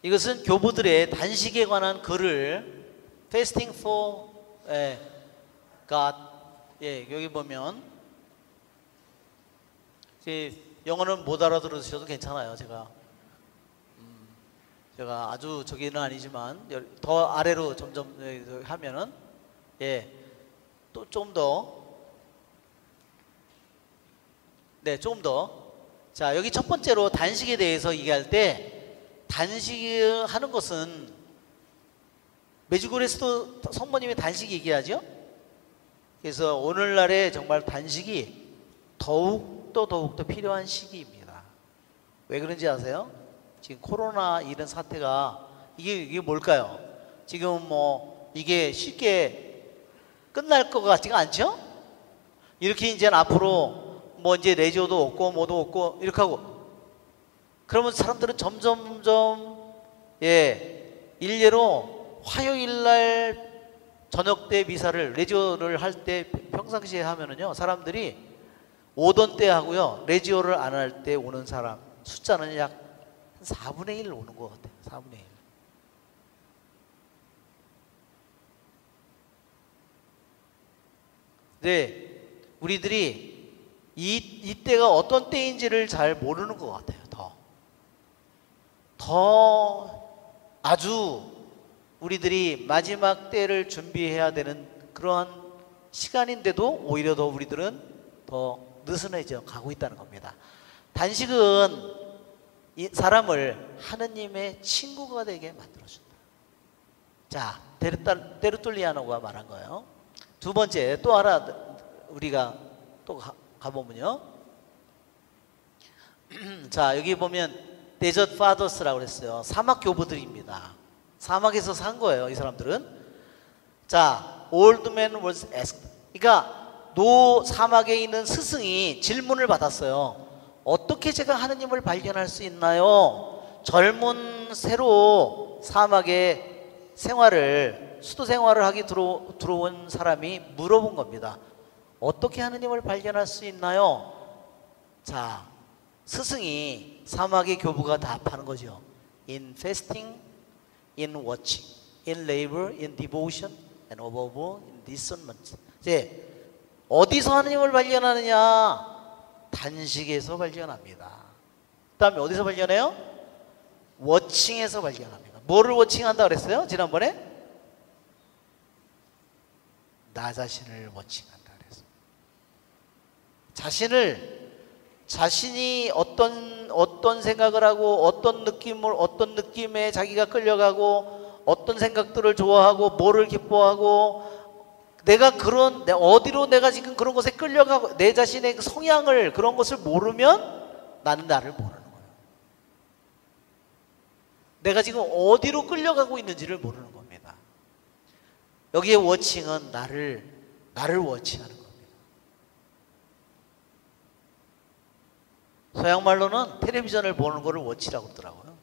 이것은 교부들의 단식에 관한 글을 Fasting for God, 여기 보면 영어는 못 알아들으셔도 괜찮아요. 제가 아주 저기는 아니지만 더 아래로 점점 하면은 또 좀 더 조금 더. 자, 여기 첫 번째로 단식에 대해서 얘기할 때 단식하는 것은 메주골에서도 성모님이 단식 얘기하죠. 그래서 오늘날에 정말 단식이 더욱더 필요한 시기입니다. 왜 그런지 아세요? 지금 코로나 이런 사태가 이게 뭘까요? 지금 뭐 이게 쉽게 끝날 것 같지가 않죠? 이렇게 이제 앞으로 뭐 이제 레저도 없고 뭐도 없고 이렇게 하고 그러면 사람들은 점점점 일례로 화요일날 저녁 때 미사를 레저를 할 때 평상시에 하면은요 사람들이 오던 때 하고요 레저를 안 할 때 오는 사람 숫자는 약 한 4분의 1 오는 것 같아요. 4분의 1. 네, 우리들이 이때가 어떤 때인지를 잘 모르는 것 같아요. 더 아주 우리들이 마지막 때를 준비해야 되는 그러한 시간인데도 오히려 더 우리들은 더 느슨해져 가고 있다는 겁니다. 단식은 이 사람을 하느님의 친구가 되게 만들어준다. 자, 데르톨리아노가 말한 거예요. 두 번째 또 하나 우리가 또 가보면요. 자, 여기 보면 데저트 파더스라고 그랬어요. 사막 교부들입니다. 사막에서 산 거예요, 이 사람들은. 자, old man was asked. 그러니까 노 사막에 있는 스승이 질문을 받았어요. 어떻게 제가 하느님을 발견할 수 있나요? 젊은 새로 사막에 수도 생활을 하기 들어온 사람이 물어본 겁니다. 어떻게 하느님을 발견할 수 있나요? 자, 스승이 사막의 교부가 답하는 거죠. In fasting, in watching, in labor, in devotion, and above all, in discernment. 이제 어디서 하느님을 발견하느냐? 단식에서 발견합니다. 그 다음에 어디서 발견해요? 워칭에서 발견합니다. 뭐를 워칭한다 그랬어요? 지난번에? 나 자신을 워칭한다 그랬어요. 자신이 어떤 생각을 하고 어떤 느낌에 자기가 끌려가고 어떤 생각들을 좋아하고 뭐를 기뻐하고 어디로 내가 지금 그런 것에 끌려가고 내 자신의 성향을 그런 것을 모르면 나는 나를 모르는 거예요. 내가 지금 어디로 끌려가고 있는지를 모르는 겁니다. 여기에 워칭은 나를 워칭하는 겁니다. 서양 말로는 텔레비전을 보는 거를 워치라고 하더라고요.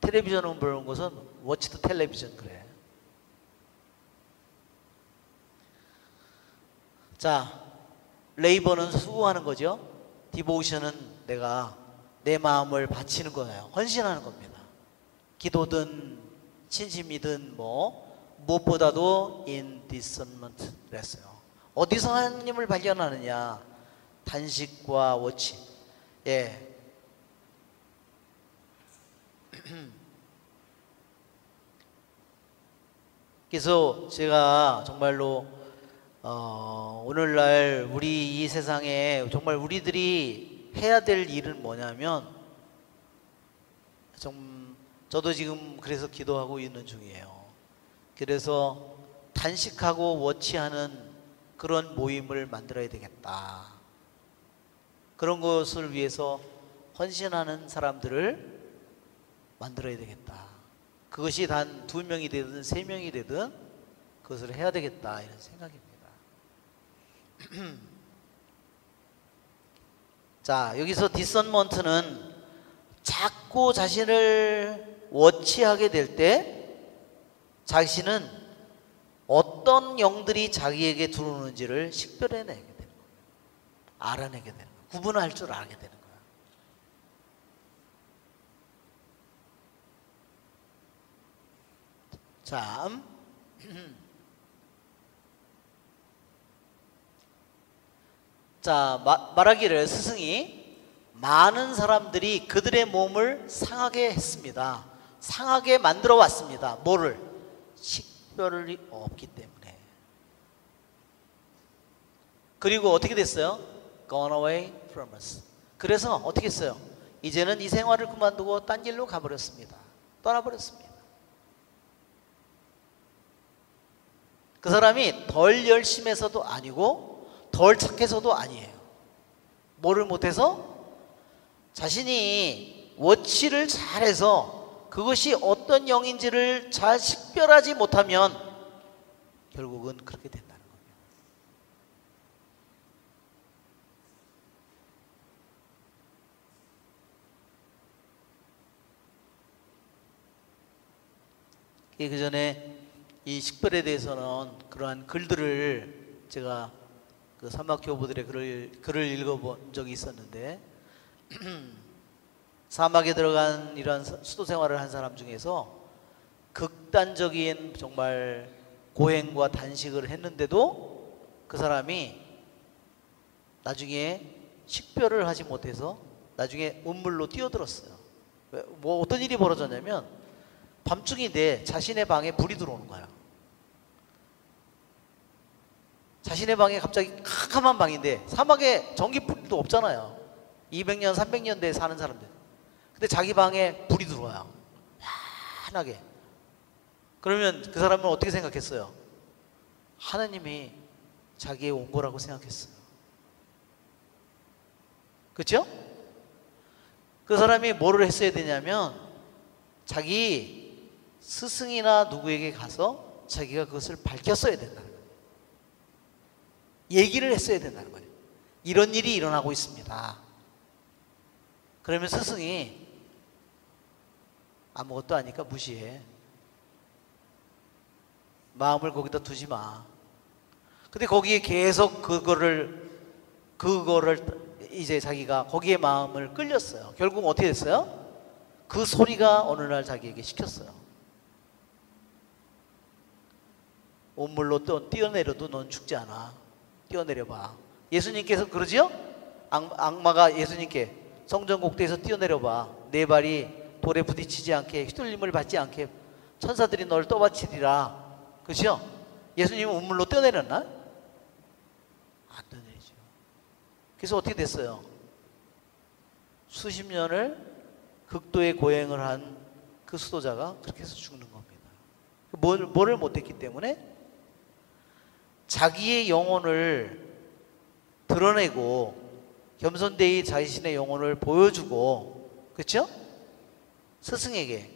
텔레비전을 보는 것은 워치 더 텔레비전 그래. 자, 레이버는 수고하는 거죠. 디보션은 내가 내 마음을 바치는 거예요. 헌신하는 겁니다. 기도든 신심이든 무엇보다도 in discernment 그랬어요. 어디서 하나님을 발견하느냐? 단식과 워칭. 그래서 제가 정말로 오늘날 우리 이 세상에 정말 우리들이 해야 될 일은 뭐냐면 저도 지금 그래서 기도하고 있는 중이에요. 그래서 단식하고 워치하는 그런 모임을 만들어야 되겠다. 그런 것을 위해서 헌신하는 사람들을 만들어야 되겠다. 그것이 단 2명이 되든 3명이 되든 그것을 해야 되겠다 이런 생각입니다. 자, 여기서 디선먼트는 자꾸 자신을 워치하게 될 때 자신은 어떤 영들이 자기에게 들어오는지를 식별해내게 되는 거예요. 알아내게 되는 거예요. 구분할 줄 알게 되는 거예요. 자, 말하기를 스승이 많은 사람들이 그들의 몸을 상하게 했습니다. 상하게 만들어 왔습니다. 뭐를? 식별이 없기 때문에. 그리고 어떻게 됐어요? Gone away from us. 그래서 어떻게 했어요? 이제는 이 생활을 그만두고 딴 길로 가버렸습니다. 떠나버렸습니다. 그 사람이 덜 열심해서도 아니고 덜 착해서도 아니에요. 뭐를 못해서? 자신이 워치를 잘해서 그것이 어떤 영인지를 잘 식별하지 못하면 결국은 그렇게 된다는 겁니다. 그 전에 이 식별에 대해서는 그러한 글들을 제가 그 사막교부들의 글을 읽어본 적이 있었는데 사막에 들어간 이러한 수도 생활을 한 사람 중에서 극단적인 정말 고행과 단식을 했는데도 그 사람이 나중에 식별을 하지 못해서 나중에 운물로 뛰어들었어요. 뭐 어떤 일이 벌어졌냐면 밤중인데 자신의 방에 불이 들어오는 거예요. 자신의 방에 갑자기 캄캄한 방인데 사막에 전기불도 없잖아요. 200년, 300년대에 사는 사람들. 근데 자기 방에 불이 들어와요. 환하게. 그러면 그 사람은 어떻게 생각했어요? 하나님이 자기의 온 거라고 생각했어요. 그렇죠? 그 사람이 뭐를 했어야 되냐면 자기 스승이나 누구에게 가서 자기가 그것을 밝혔어야 된다는 거예요. 얘기를 했어야 된다는 거예요. 이런 일이 일어나고 있습니다. 그러면 스승이 아무것도 아니까 무시해. 마음을 거기다 두지 마. 근데 거기에 계속 그거를 이제 자기가 거기에 마음을 끌렸어요. 결국 어떻게 됐어요? 그 소리가 어느 날 자기에게 시켰어요. 온물로 뛰어내려도 넌 죽지 않아. 뛰어내려봐. 예수님께서 그러지요? 악마가 예수님께 성전 곡대에서 뛰어내려봐. 내 발이 돌에 부딪히지 않게 휘둘림을 받지 않게 천사들이 널 떠받치리라. 그렇죠? 예수님은 온물로 뛰어내렸나? 안 뛰어내리죠. 그래서 어떻게 됐어요? 수십 년을 극도의 고행을 한 그 수도자가 그렇게 해서 죽는 겁니다. 뭐를 못했기 때문에? 자기의 영혼을 드러내고 겸손되이 자신의 영혼을 보여주고, 그렇죠? 스승에게.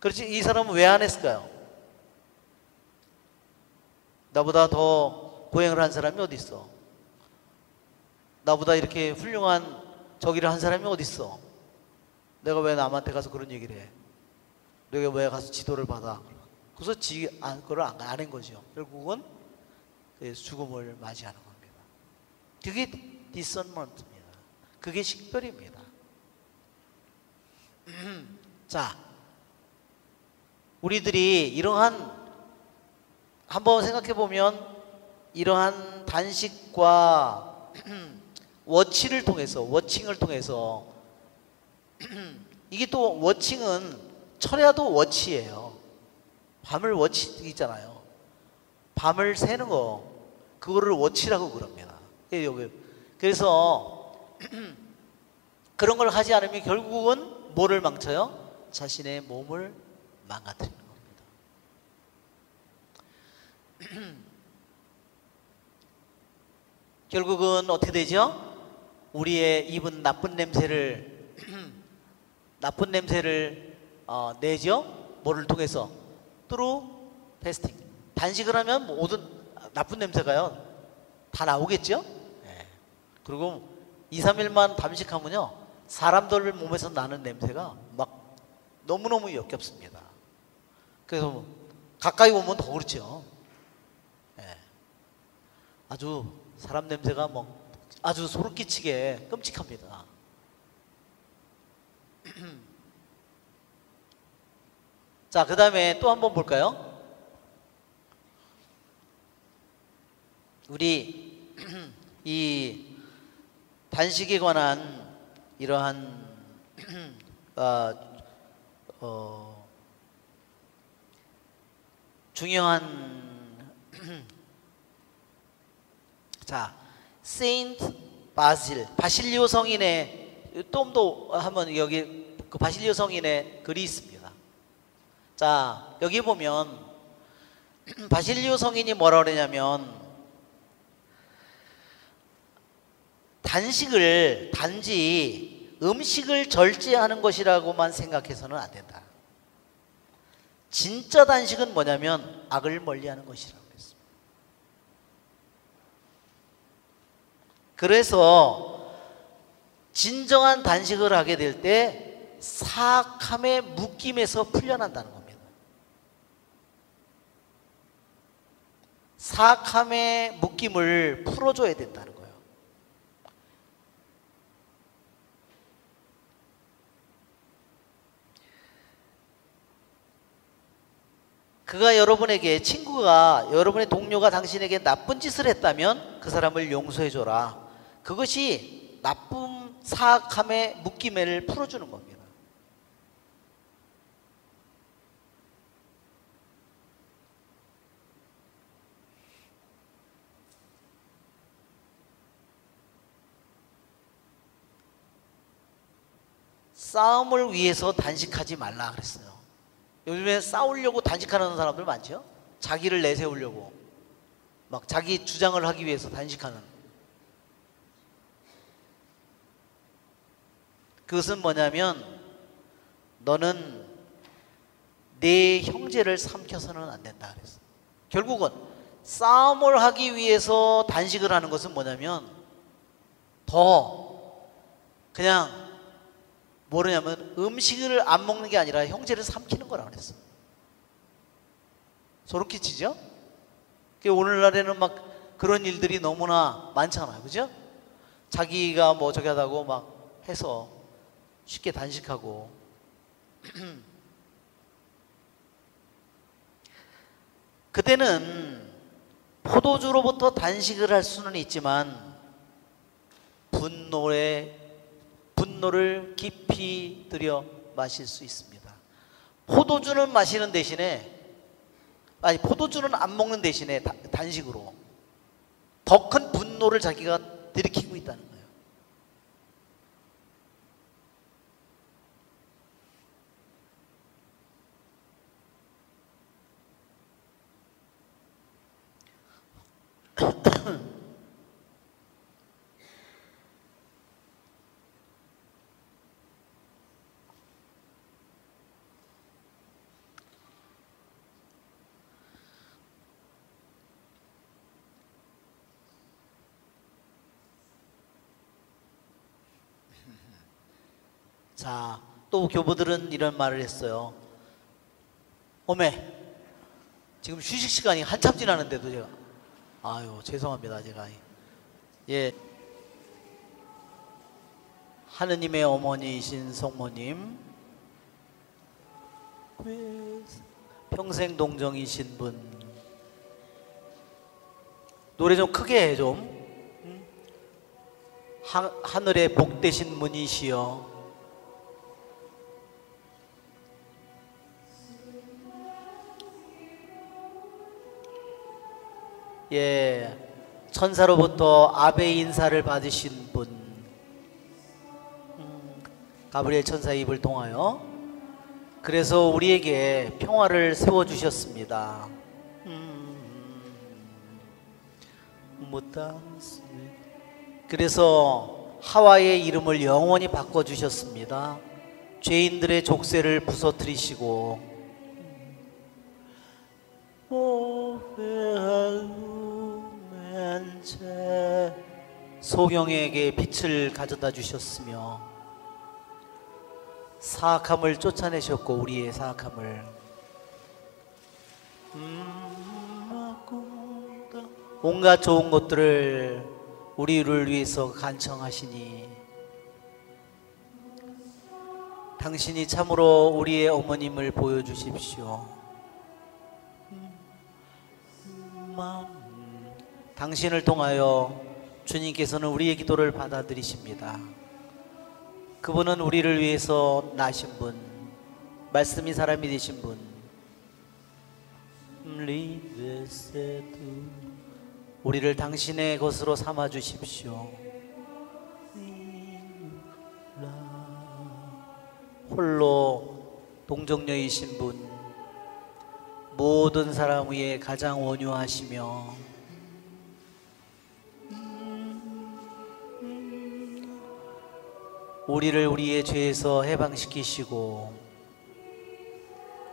그렇지, 이 사람은 왜 안 했을까요? 나보다 더 고행을 한 사람이 어디 있어? 나보다 이렇게 훌륭한 저기를 한 사람이 어디 있어? 내가 왜 남한테 가서 그런 얘기를 해? 내가 왜 가서 지도를 받아? 그래서 그걸 안 하는 거죠. 결국은 죽음을 맞이하는 겁니다. 그게 디선먼트입니다. 그게 식별입니다. 자, 우리들이 이러한, 한번 생각해 보면 이러한 단식과 워칭을 통해서 이게 또 워칭은 철야도 워치예요. 밤을 워치 있잖아요. 밤을 새는 거, 그거를 워치라고 그럽니다. 그래서 그런 걸 하지 않으면 결국은 뭐를 망쳐요? 자신의 몸을 망가뜨리는 겁니다. 결국은 어떻게 되죠? 우리의 입은 나쁜 냄새를 내죠? 뭐를 통해서? through fasting. 단식을 하면 모든 나쁜 냄새가요 다 나오겠죠? 네. 그리고 2, 3일만 단식하면요 사람들 몸에서 나는 냄새가 막 너무너무 역겹습니다. 그래서 가까이 오면 더 그렇죠. 네. 아주 사람 냄새가 뭐 아주 소름 끼치게 끔찍합니다. 자, 그 다음에 또 한번 볼까요? 우리 이 단식에 관한 이러한 중요한 자, 세인트 바실리오 성인의 또 한번 여기 그 바실리오 성인의 글이 있습니다. 자, 여기 보면 바실리오 성인이 뭐라 그러냐면 단식을 단지 음식을 절제하는 것이라고만 생각해서는 안 된다. 진짜 단식은 뭐냐면 악을 멀리하는 것이라고 했습니다. 그래서 진정한 단식을 하게 될 때 사악함의 묶임에서 풀려난다는 겁니다. 사악함의 묶임을 풀어줘야 된다는 거예요. 그가 여러분에게 친구가 여러분의 동료가 당신에게 나쁜 짓을 했다면 그 사람을 용서해 줘라. 그것이 나쁜 사악함의 묶임을 풀어주는 겁니다. 싸움을 위해서 단식하지 말라 그랬어요. 요즘에 싸우려고 단식하는 사람들 많죠? 자기를 내세우려고 막 자기 주장을 하기 위해서 단식하는. 그것은 뭐냐면 너는 내 형제를 삼켜서는 안 된다 그랬어요. 결국은 싸움을 하기 위해서 단식을 하는 것은 뭐냐면 더 그냥 뭐냐면 음식을 안 먹는 게 아니라 형제를 삼키는 거라고 그랬어. 소름 끼치죠? 오늘날에는 막 그런 일들이 너무나 많잖아요. 그죠? 자기가 뭐 저기 하다고 막 해서 쉽게 단식하고. 그때는 포도주로부터 단식을 할 수는 있지만 분노를 깊이 들여 마실 수 있습니다. 포도주는 마시는 대신에 포도주는 안 먹는 대신에 단식으로 더 큰 분노를 자기가 들이키고 있다는 거예요. 자, 또 교부들은 이런 말을 했어요. 어메, 지금 휴식 시간이 한참 지나는데도 제가 아유 죄송합니다. 제가 예 하느님의 어머니이신 성모님, 평생 동정이신 분, 노래 좀 크게 해 좀. 하늘의 복되신 분이시여 예, 천사로부터 아베 인사를 받으신 분, 가브리엘 천사 입을 통하여 그래서 우리에게 평화를 세워주셨습니다. 그래서 하와의 이름을 영원히 바꿔주셨습니다. 죄인들의 족쇄를 부서뜨리시고 소경에게 빛을 가져다 주셨으며 사악함을 쫓아내셨고 우리의 사악함을 온갖 좋은 것들을 우리를 위해서 간청하시니 당신이 참으로 우리의 어머님을 보여주십시오. 당신을 통하여 주님께서는 우리의 기도를 받아들이십니다. 그분은 우리를 위해서 나신 분, 말씀이 사람이 되신 분. 우리를 당신의 것으로 삼아 주십시오. 홀로 동정녀이신 분, 모든 사람 위에 가장 온유하시며 우리를 우리의 죄에서 해방시키시고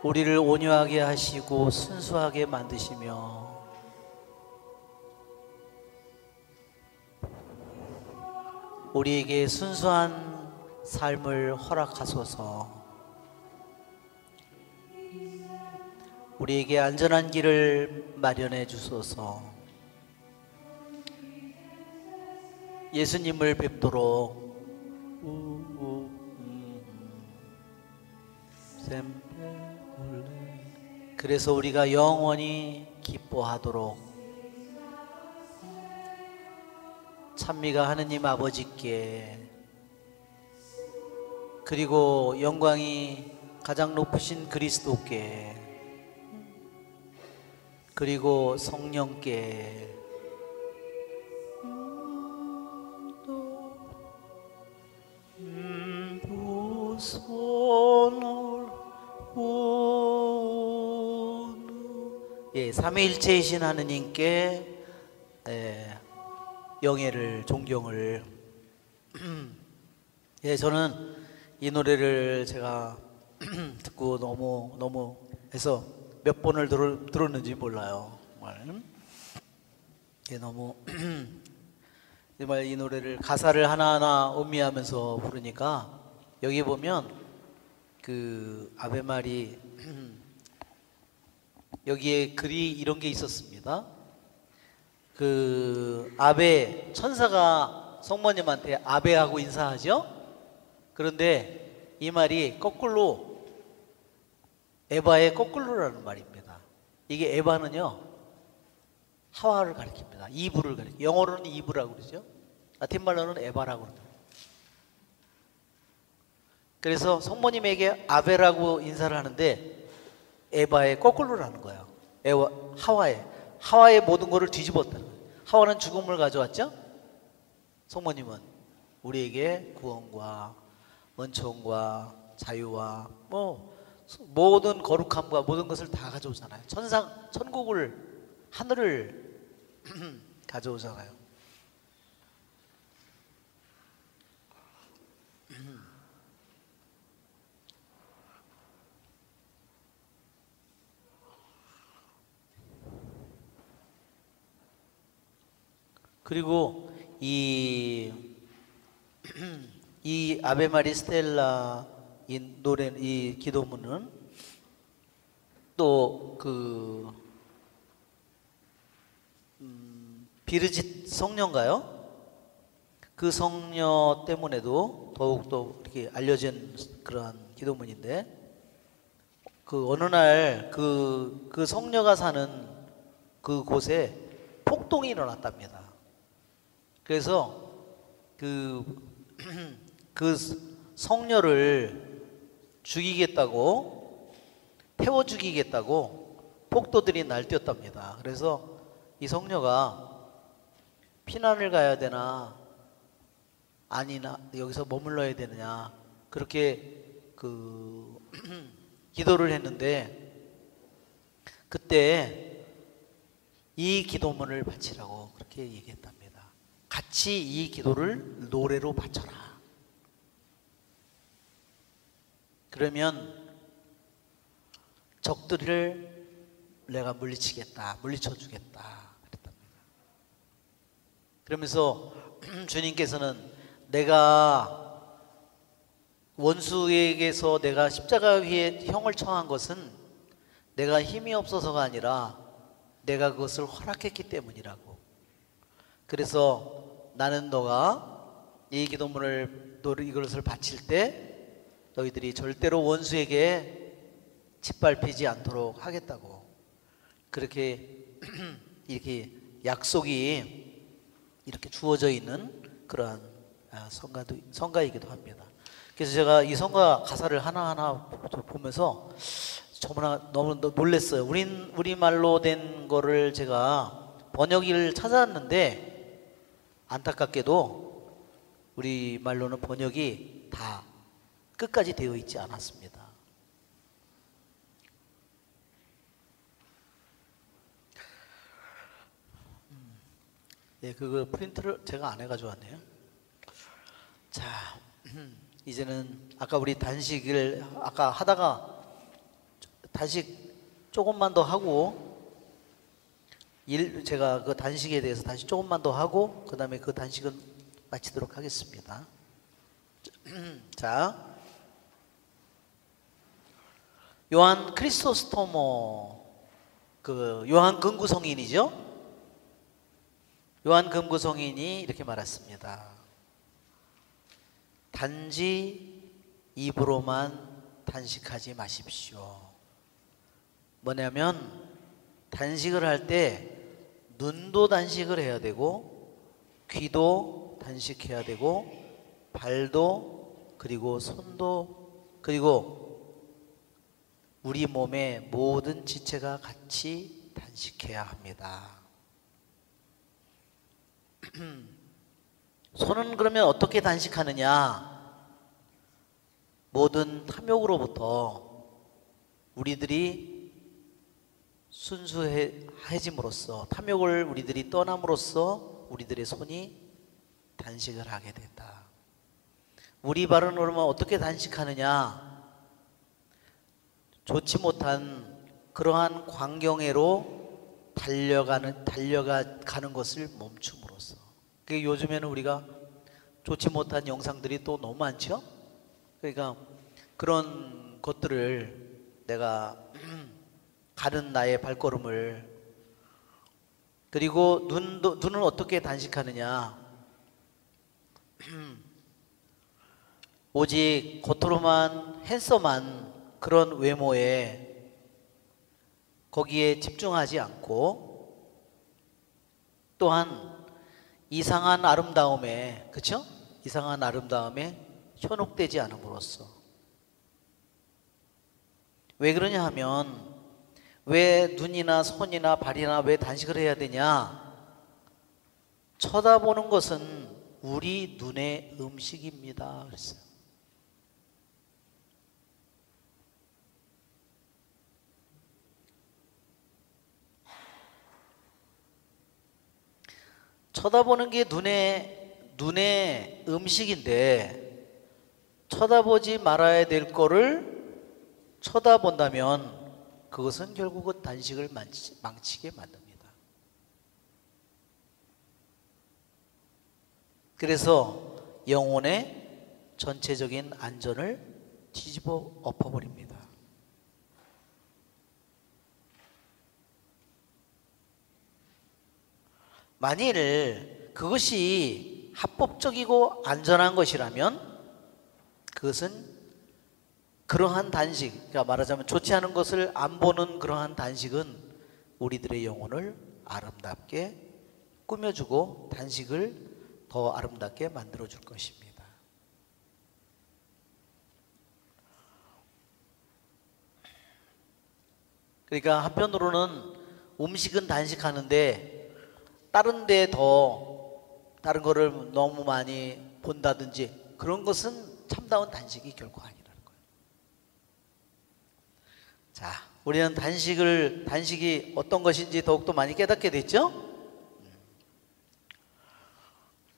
우리를 온유하게 하시고 순수하게 만드시며 우리에게 순수한 삶을 허락하소서. 우리에게 안전한 길을 마련해 주소서. 예수님을 뵙도록 그래서 우리가 영원히 기뻐하도록 찬미가 하느님 아버지께 그리고 영광이 가장 높으신 그리스도께 그리고 성령께 삼위일체이신 하느님께 영예를 존경을 저는 이 노래를 제가 듣고 너무 해서 몇 번을 들었는지 몰라요. 정말 너무 정말 이 노래를 가사를 하나하나 음미하면서 부르니까 여기 보면 그 아베마리 여기에 글이 이런 게 있었습니다. 그 아베 천사가 성모님한테 아베하고 인사하죠. 그런데 이 말이 거꾸로 에바의 거꾸로라는 말입니다. 이게 에바는요 하와를 가리킵니다. 이브를 가리킵니다. 영어로는 이브라고 그러죠. 라틴 말로는 에바라고 그러죠. 그래서 성모님에게 아베라고 인사를 하는데 에바의 거꾸로라는 거예요. 하와의 모든 것을 뒤집었다는 거예요. 하와는 죽음을 가져왔죠. 성모님은 우리에게 구원과 은총과 자유와 모든 거룩함과 모든 것을 다 가져오잖아요. 천국을 하늘을 가져오잖아요. 그리고 이 아베마리 스텔라 이 노래 이 기도문은 또 그 비르짓 성녀인가요? 그 성녀 때문에도 더욱더 이렇게 알려진 그러한 기도문인데 그 어느 날 그 성녀가 사는 그 곳에 폭동이 일어났답니다. 그래서 그 성녀를 죽이겠다고 태워 죽이겠다고 폭도들이 날뛰었답니다. 그래서 이 성녀가 피난을 가야 되나 아니나 여기서 머물러야 되느냐 그렇게 그 기도를 했는데 그때 이 기도문을 바치라고 그렇게 얘기했답니다. 같이 이 기도를 노래로 바쳐라. 그러면 적들을 내가 물리치겠다, 물리쳐주겠다 그랬답니다. 그러면서 주님께서는 내가 원수에게서 내가 십자가 위에 형을 청한 것은 내가 힘이 없어서가 아니라 내가 그것을 허락했기 때문이라고. 그래서 나는 너가 이 기도문을 이것을 바칠 때 너희들이 절대로 원수에게 짓밟히지 않도록 하겠다고 그렇게 이렇게 약속이 이렇게 주어져 있는 그러한 성가이기도 합니다. 그래서 제가 이 성가 가사를 하나하나 보면서 정말 너무 놀랐어요. 우리말로 된 거를 제가 번역기를 찾아왔는데 안타깝게도 우리말로는 번역이 다 끝까지 되어 있지 않았습니다. 네, 그거 프린트를 제가 안 해가지고 왔네요. 자, 이제는 아까 우리 단식을 아까 하다가 단식 조금만 더 하고 제가 그 단식에 대해서 다시 조금만 더 하고 그 다음에 그 단식은 마치도록 하겠습니다. 자, 요한 크리소스토모 그 요한 금구성인이죠. 요한 금구성인이 이렇게 말했습니다. 단지 입으로만 단식하지 마십시오. 뭐냐면 단식을 할 때 눈도 단식을 해야 되고 귀도 단식해야 되고 발도 그리고 손도 그리고 우리 몸의 모든 지체가 같이 단식해야 합니다. 손은 그러면 어떻게 단식하느냐? 모든 탐욕으로부터 우리들이 순수해짐으로써 탐욕을 우리들이 떠남으로써 우리들의 손이 단식을 하게 된다. 우리 발은 그러면 어떻게 단식하느냐? 좋지 못한 그러한 광경애로 달려가는 것을 멈춤으로써. 요즘에는 우리가 좋지 못한 영상들이 또 너무 많죠? 그러니까 그런 것들을 내가 가는 나의 발걸음을 그리고 눈은 어떻게 단식하느냐? 오직 겉으로만 핸섬한 그런 외모에 거기에 집중하지 않고 또한 이상한 아름다움에 그쵸? 이상한 아름다움에 현혹되지 않음으로써 왜 그러냐 하면 왜 눈이나 손이나 발이나 왜 단식을 해야 되냐? 쳐다보는 것은 우리 눈의 음식입니다. 그랬어요. 쳐다보는 게 눈의 음식인데 쳐다보지 말아야 될 거를 쳐다본다면 그것은 결국은 단식을 망치게 만듭니다. 그래서 영혼의 전체적인 안전을 뒤집어 엎어버립니다. 만일 그것이 합법적이고 안전한 것이라면 그것은 그러한 단식, 그러니까 말하자면 좋지 않은 것을 안 보는 그러한 단식은 우리들의 영혼을 아름답게 꾸며주고 단식을 더 아름답게 만들어줄 것입니다. 그러니까 한편으로는 음식은 단식하는데 다른 거를 너무 많이 본다든지 그런 것은 참다운 단식이 결코 아니라는 거예요. 자, 우리는 단식이 어떤 것인지 더욱더 많이 깨닫게 됐죠?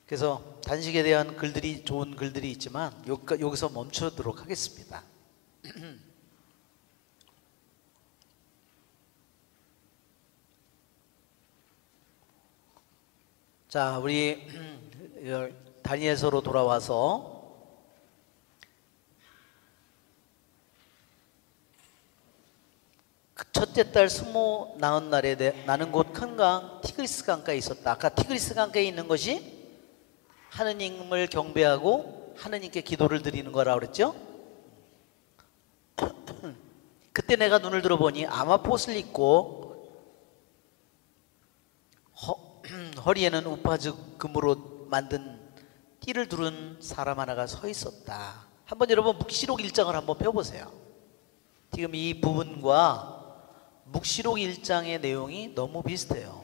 그래서 단식에 대한 좋은 글들이 있지만 여기서 멈추도록 하겠습니다. 자, 우리 다니엘서로 돌아와서 첫째 달 스무 나은 날에 나는 곧 큰 강 티그리스 강가에 있었다. 아까 티그리스 강가에 있는 것이 하느님을 경배하고 하느님께 기도를 드리는 거라고 그랬죠? 그때 내가 눈을 들어보니 아마폿을 입고 허리에는 우파즉 금으로 만든 띠를 두른 사람 하나가 서 있었다. 한번 여러분 묵시록 1장을 한번 펴보세요. 지금 이 부분과 묵시록 1장의 내용이 너무 비슷해요.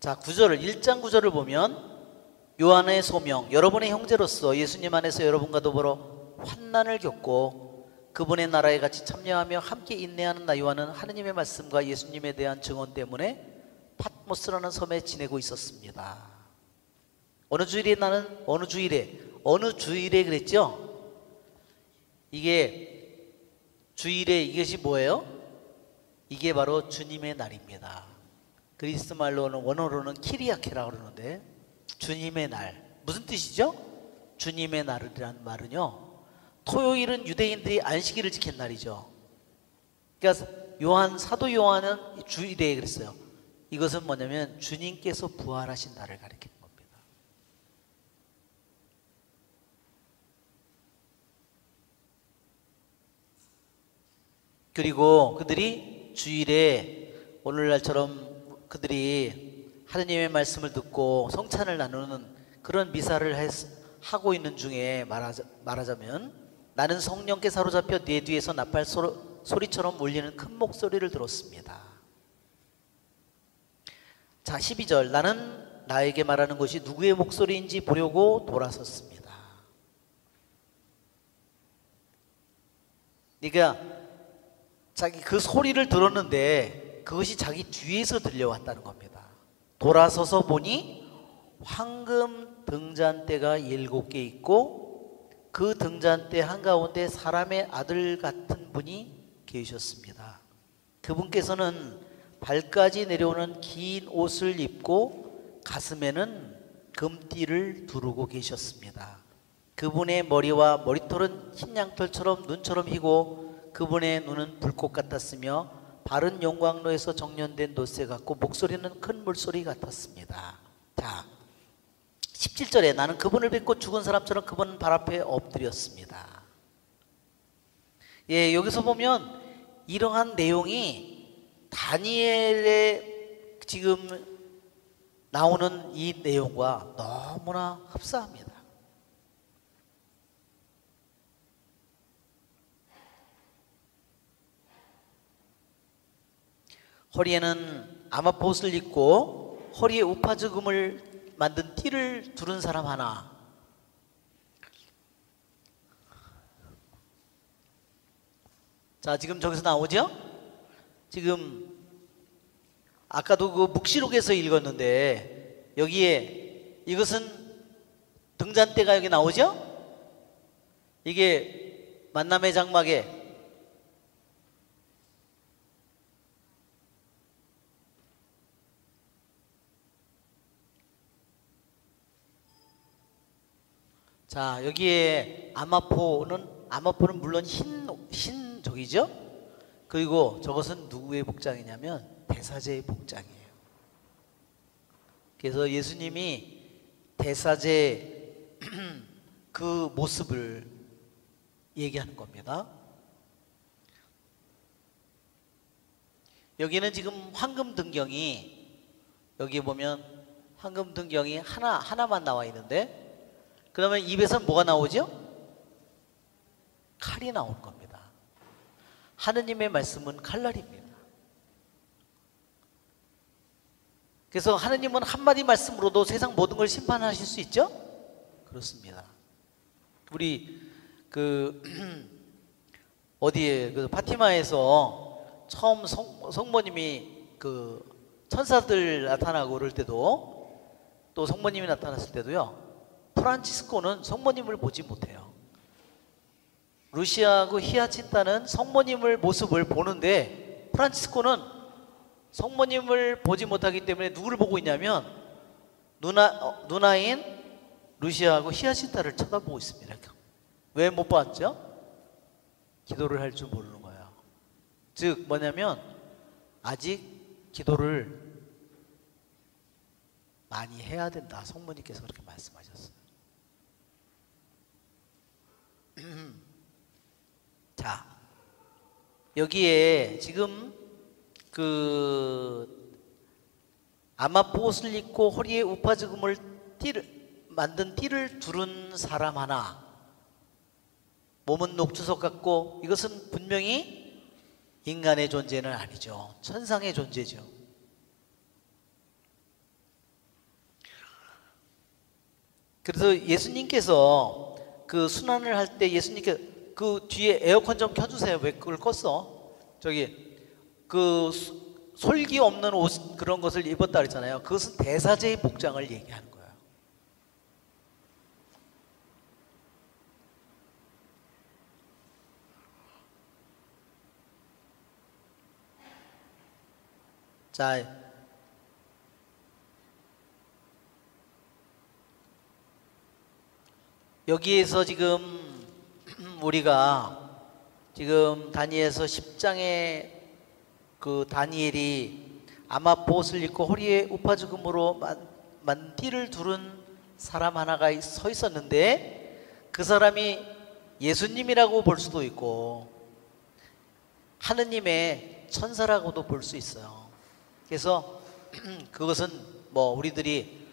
자, 1장 9절을 보면 요한의 소명, 여러분의 형제로서 예수님 안에서 여러분과 더불어 환난을 겪고 그분의 나라에 같이 참여하며 함께 인내하는 나 요한은 하느님의 말씀과 예수님에 대한 증언 때문에 patmos라는 섬에 지내고 있었습니다. 어느 주일에 그랬죠? 이게 주일에 이것이 뭐예요? 이게 바로 주님의 날입니다. 그리스 말로는 원어로는 키리아케라고 그러는데 주님의 날 무슨 뜻이죠? 주님의 날이라는 말은요, 토요일은 유대인들이 안식일을 지킨 날이죠. 그러니까 사도 요한은 주일에 그랬어요. 이것은 뭐냐면 주님께서 부활하신 날을 가리키는 겁니다. 그리고 그들이 주일에 오늘날처럼 그들이 하느님의 말씀을 듣고 성찬을 나누는 그런 미사를 하고 있는 중에 말하자면 나는 성령께 사로잡혀 내 뒤에서 나팔 소리처럼 울리는 큰 목소리를 들었습니다. 자, 12절 나는 나에게 말하는 것이 누구의 목소리인지 보려고 돌아섰습니다. 그러니까 자기 그 소리를 들었는데 그것이 자기 뒤에서 들려왔다는 겁니다. 돌아서서 보니 황금 등잔대가 7개 있고 그 등잔대 한가운데 사람의 아들 같은 분이 계셨습니다. 그분께서는 발까지 내려오는 긴 옷을 입고 가슴에는 금띠를 두르고 계셨습니다. 그분의 머리와 머리털은 흰 양털처럼 눈처럼 희고 그분의 눈은 불꽃 같았으며 바른 영광로에서 정련된 놋새 같고 목소리는 큰 물소리 같았습니다. 자, 17절에 나는 그분을 뵙고 죽은 사람처럼 그분 발 앞에 엎드렸습니다. 예, 여기서 보면 이러한 내용이 다니엘에 지금 나오는 이 내용과 너무나 흡사합니다. 허리에는 아마폿을 입고 허리에 우파즈금을 만든 띠를 두른 사람 하나. 자, 지금 저기서 나오죠? 지금 아까도 그 묵시록에서 읽었는데 여기에 이것은 등잔대가 여기 나오죠? 이게 만남의 장막에 자, 여기에 아마포는 물론 흰 저기죠? 그리고 저것은 누구의 복장이냐면 대사제의 복장이에요. 그래서 예수님이 대사제 그 모습을 얘기하는 겁니다. 여기는 지금 황금 등경이 여기 보면 황금 등경이 하나만 나와 있는데 그러면 입에서 뭐가 나오죠? 칼이 나오는 겁니다. 하느님의 말씀은 칼날입니다. 그래서 하느님은 한마디 말씀으로도 세상 모든 걸 심판하실 수 있죠? 그렇습니다. 우리 어디에 파티마에서 처음 성모님이 천사들 나타나고 그럴 때도 또 성모님이 나타났을 때도요, 프란치스코는 성모님을 보지 못해요. 루시아하고 히아친타는 성모님을 모습을 보는데 프란치스코는 성모님을 보지 못하기 때문에 누구를 보고 있냐면 누나인 루시아하고 히아신타를 쳐다보고 있습니다. 왜 못 봤죠? 기도를 할 줄 모르는 거예요. 즉 뭐냐면 아직 기도를 많이 해야 된다. 성모님께서 그렇게 말씀하셨어요. 자, 여기에 지금 아마포옷을 입고 허리에 우파죽음을 만든 띠를 두른 사람 하나, 몸은 녹주석 같고, 이것은 분명히 인간의 존재는 아니죠. 천상의 존재죠. 그래서 예수님께서 그 순환을 할 때 예수님께 그 뒤에 에어컨 좀 켜주세요. 왜 그걸 껐어? 저기 그 솔기 없는 옷 그런 것을 입었다 그랬잖아요. 그것은 대사제의 복장을 얘기하는 거예요. 자, 여기에서 지금 우리가 지금 다니엘서 10장에 그 다니엘이 아마포옷을 입고 허리에 우파죽음으로 만 띠를 두른 사람 하나가 서 있었는데, 그 사람이 예수님이라고 볼 수도 있고 하느님의 천사라고도 볼 수 있어요. 그래서 그것은 뭐 우리들이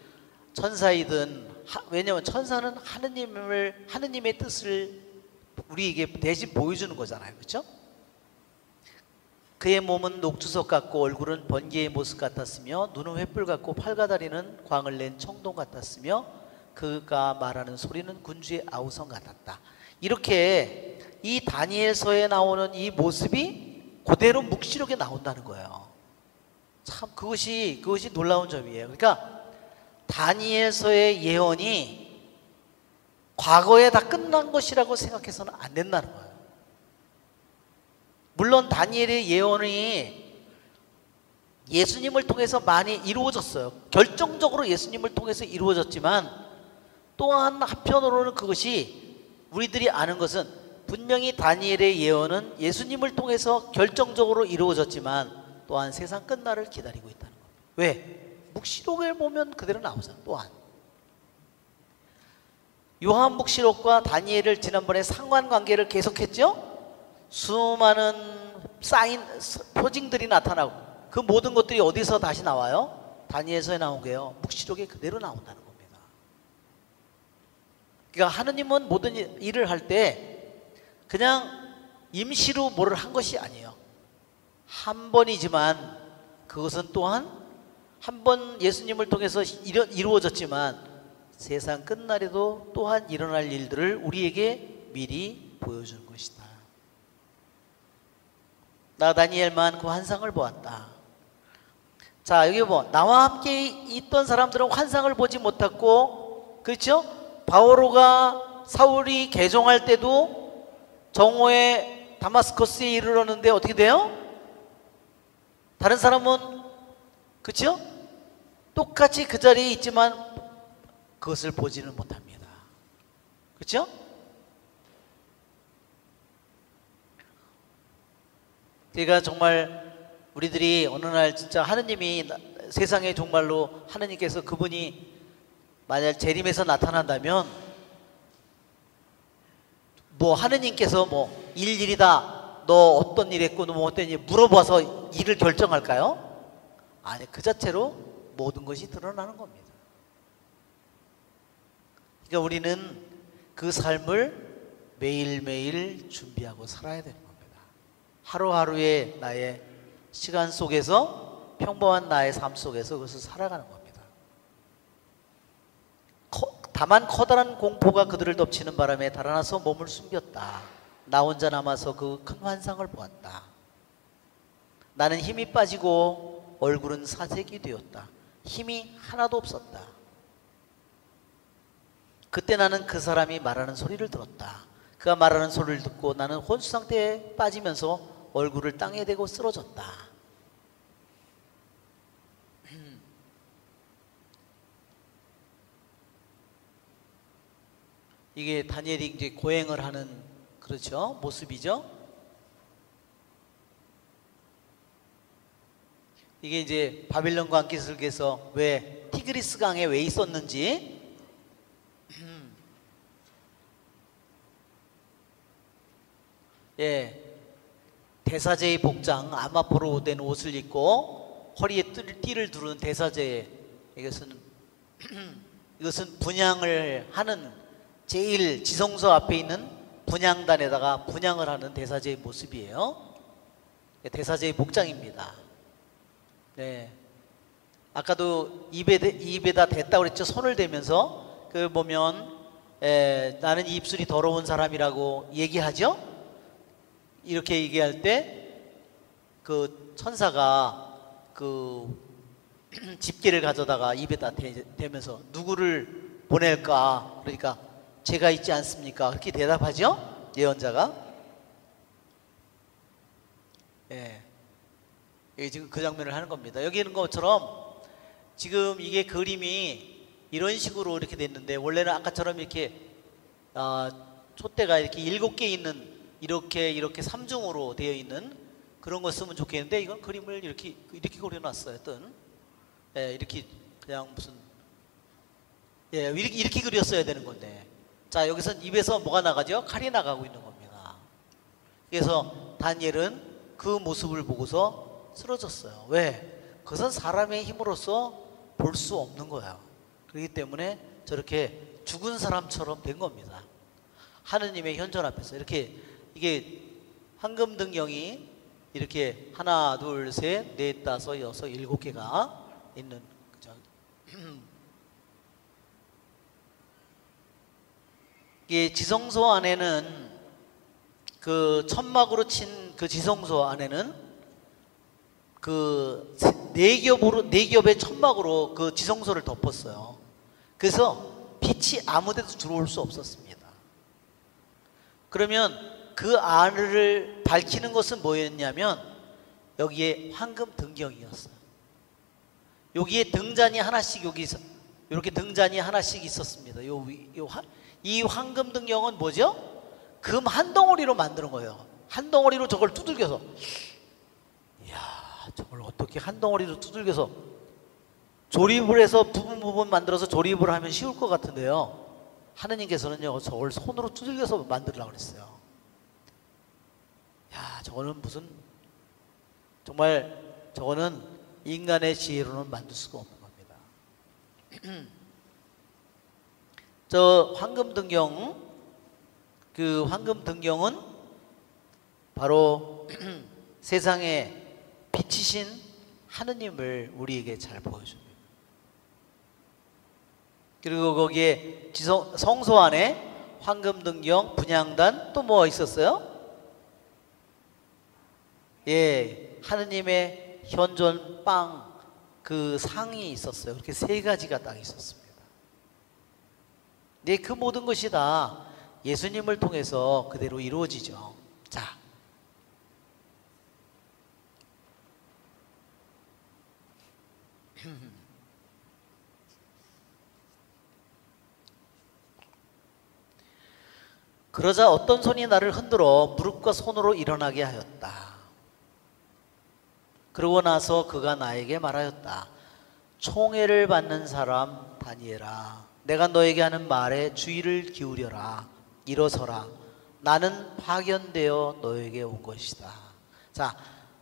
천사이든, 왜냐하면 천사는 하느님의 뜻을 우리에게 대신 보여주는 거잖아요. 그렇죠? 그의 몸은 녹주석 같고 얼굴은 번개의 모습 같았으며 눈은 횃불 같고 팔과 다리는 광을 낸 청동 같았으며 그가 말하는 소리는 군주의 아우성 같았다. 이렇게 이 다니엘서에 나오는 이 모습이 그대로 묵시록에 나온다는 거예요. 참 그것이 놀라운 점이에요. 그러니까 다니엘서의 예언이 과거에 다 끝난 것이라고 생각해서는 안 된다는 거예요. 물론 다니엘의 예언이 예수님을 통해서 많이 이루어졌어요. 결정적으로 예수님을 통해서 이루어졌지만, 또한 한편으로는 그것이 우리들이 아는 것은 분명히 다니엘의 예언은 예수님을 통해서 결정적으로 이루어졌지만 또한 세상 끝날을 기다리고 있다는 겁니다. 왜? 묵시록을 보면 그대로 나오잖아요. 또한 요한묵시록과 다니엘을 지난번에 상관관계를 계속했죠. 수많은 사인, 표징들이 나타나고 그 모든 것들이 어디서 다시 나와요? 다니엘서에 나온 게요, 묵시록에 그대로 나온다는 겁니다. 그러니까 하느님은 모든 일을 할 때 그냥 임시로 뭐를 한 것이 아니에요. 한 번이지만 그것은 또한 한 번 예수님을 통해서 이루어졌지만 세상 끝날에도 또한 일어날 일들을 우리에게 미리 보여주는 것이다. 나 다니엘만 그 환상을 보았다. 자, 여기 나와 함께 있던 사람들은 환상을 보지 못했고, 그렇죠? 바오로가 사울이 개종할 때도 정오에 다마스커스에 이르렀는데 어떻게 돼요? 다른 사람은 그렇죠? 똑같이 그 자리에 있지만 그것을 보지는 못합니다. 그렇죠? 그러니까 정말 우리들이 어느 날 진짜 하느님이 세상에 정말로 하느님께서 그분이 만약 재림에서 나타난다면 뭐 하느님께서 뭐 일일이다, 너 어떤 일 했고 너 뭐 어떤 일 물어봐서 일을 결정할까요? 아니, 그 자체로 모든 것이 드러나는 겁니다. 그러니까 우리는 그 삶을 매일매일 준비하고 살아야 되는 겁니다. 하루하루의 나의 시간 속에서, 평범한 나의 삶 속에서 그것을 살아가는 겁니다. 다만 커다란 공포가 그들을 덮치는 바람에 달아나서 몸을 숨겼다. 나 혼자 남아서 그 큰 환상을 보았다. 나는 힘이 빠지고 얼굴은 사색이 되었다. 힘이 하나도 없었다. 그때 나는 그 사람이 말하는 소리를 들었다. 그가 말하는 소리를 듣고 나는 혼수 상태에 빠지면서 얼굴을 땅에 대고 쓰러졌다. 이게 다니엘이 이제 고행을 하는 그렇죠 모습이죠. 이게 이제 바빌론 광기슬에서 왜 티그리스 강에 왜 있었는지 예, 대사제의 복장 아마포로 된 옷을 입고 허리에 띠를 두른 대사제 이것은 분향을 하는 제일 지성소 앞에 있는 분향단에다가 분향을 하는 대사제의 모습이에요. 대사제의 복장입니다. 네. 아까도 입에다 댔다고 그랬죠. 손을 대면서 그 보면 나는 입술이 더러운 사람이라고 얘기하죠. 이렇게 얘기할 때 그 천사가 그 집게를 가져다가 입에다 대면서 누구를 보낼까? 그러니까 제가 있지 않습니까? 그렇게 대답하죠. 예언자가. 예. 이게 지금 그 장면을 하는 겁니다. 여기 있는 것처럼 지금 이게 그림이 이런 식으로 이렇게 됐는데 원래는 아까처럼 이렇게 촛대가 이렇게 7개 있는 이렇게 삼중으로 되어 있는 그런 거 쓰면 좋겠는데 이건 그림을 이렇게 그려놨어요. 하여튼 이렇게 그냥 무슨 이렇게 그렸어야 되는 건데 자 여기서 입에서 뭐가 나가죠? 칼이 나가고 있는 겁니다. 그래서 다니엘은 그 모습을 보고서 쓰러졌어요. 왜? 그것은 사람의 힘으로서 볼 수 없는 거예요. 그렇기 때문에 저렇게 죽은 사람처럼 된 겁니다. 하느님의 현존 앞에서 이게 황금등경이 이렇게 하나, 둘, 셋, 넷, 다섯, 여섯, 7개가 있는 그죠? 이 지성소 안에는 그 천막으로 친 그 지성소 안에는 그 네 겹의 천막으로 그 지성소를 덮었어요. 그래서 빛이 아무데도 들어올 수 없었습니다. 그러면 그 안을 밝히는 것은 뭐였냐면 여기에 황금 등경이었어요. 여기에 등잔이 하나씩 이렇게 등잔이 하나씩 있었습니다. 이 황금 등경은 뭐죠? 금 한 덩어리로 만드는 거예요. 한 덩어리로 저걸 두들겨서 이야 저걸 어떻게 한 덩어리로 두들겨서 조립을 해서 부분 만들어서 조립을 하면 쉬울 것 같은데요. 하느님께서는요 저걸 손으로 두들겨서 만들려고 그랬어요. 야 저거는 무슨 정말 저거는 인간의 지혜로는 만들 수가 없는 겁니다. 저 황금등경 그 황금등경은 바로 세상에 빛이신 하느님을 우리에게 잘 보여줍니다. 그리고 거기에 성소 안에 황금등경 분향단 또 뭐 있었어요? 예, 하느님의 현존 빵 그 상이 있었어요. 그렇게 3가지가 딱 있었습니다. 네, 그 모든 것이 다 예수님을 통해서 그대로 이루어지죠. 자, 그러자 어떤 손이 나를 흔들어 무릎과 손으로 일어나게 하였다. 그러고 나서 그가 나에게 말하였다. 총애를 받는 사람 다니엘아, 내가 너에게 하는 말에 주의를 기울여라. 일어서라. 나는 파견되어 너에게 온 것이다. 자,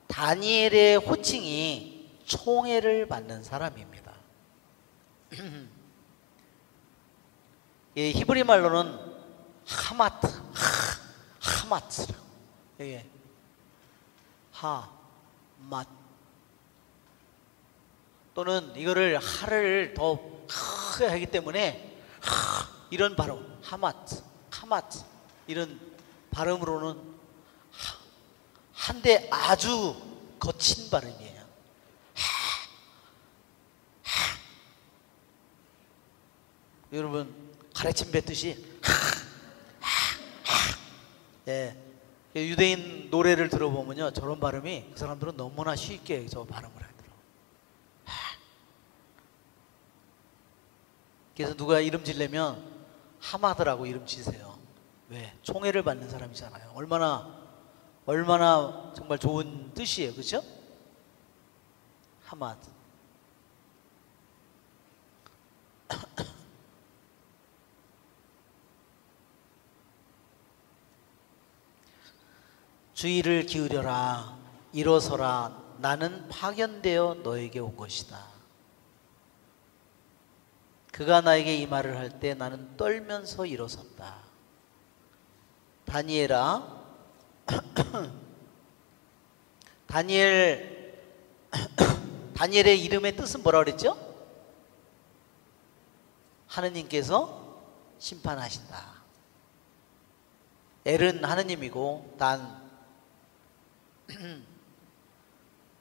다니엘의 호칭이 총애를 받는 사람입니다. 히브리 말로는 하마트. 예. 하맛. 또는 이거를 하를 더 크게 하기 때문에 이런 발음 하마트 이런 발음으로는 한데 아주 거친 발음이에요. 여러분 가래침 뱉듯이 예. 유대인 노래를 들어보면요 저런 발음이 그 사람들은 너무나 쉽게 저 발음을 하더라고요. 그래서 누가 이름 지려면 하마드라고 이름 지세요. 왜? 총애를 받는 사람이잖아요. 얼마나 정말 좋은 뜻이에요. 그죠? 하마드. 주의를 기울여라. 일어서라. 나는 파견되어 너에게 온 것이다. 그가 나에게 이 말을 할 때 나는 떨면서 일어섰다. 다니엘아, 다니엘의 이름의 뜻은 뭐라 그랬죠? 하느님께서 심판하신다. 엘은 하느님이고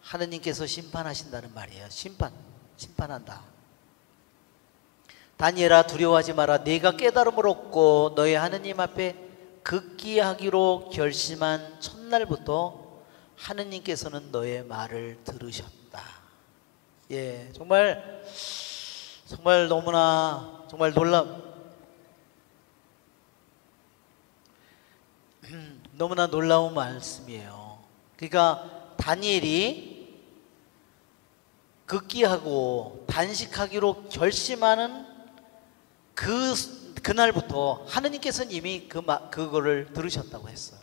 하느님께서 심판하신다는 말이에요. 심판한다. 다니엘아, 두려워하지 마라. 네가 깨달음을 얻고 너의 하느님 앞에 극기하기로 결심한 첫날부터 하느님께서는 너의 말을 들으셨다. 예, 정말 너무나 정말 너무나 놀라운 말씀이에요. 그러니까 다니엘이 극기하고 단식하기로 결심하는 그날부터 하느님께서는 이미 그거를 들으셨다고 했어요.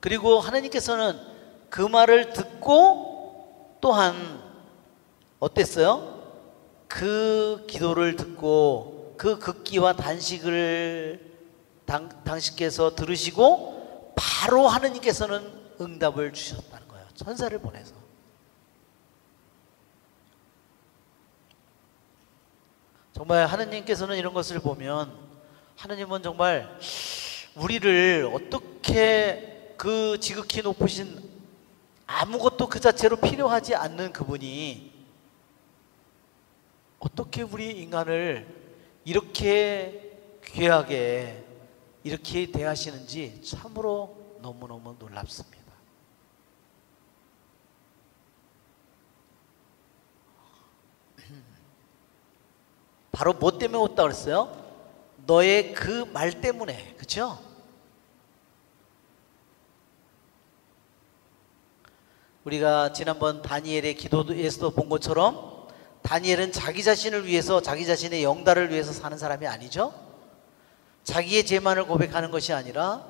그리고 하느님께서는 그 말을 듣고 또한 어땠어요? 그 기도를 듣고 그 극기와 단식을 당신께서 들으시고 바로 하느님께서는 응답을 주셨다는 거예요. 천사를 보내서. 정말 하느님께서는 이런 것을 보면 하느님은 정말 우리를 어떻게 그 지극히 높으신 아무것도 그 자체로 필요하지 않는 그분이 어떻게 우리 인간을 이렇게 귀하게 이렇게 대하시는지 참으로 너무너무 놀랍습니다. 바로 뭐 때문에 왔다고 그랬어요? 너의 그 말 때문에. 그렇죠? 우리가 지난번 다니엘의 기도에서도 본 것처럼 다니엘은 자기 자신을 위해서, 자기 자신의 영달을 위해서 사는 사람이 아니죠. 자기의 죄만을 고백하는 것이 아니라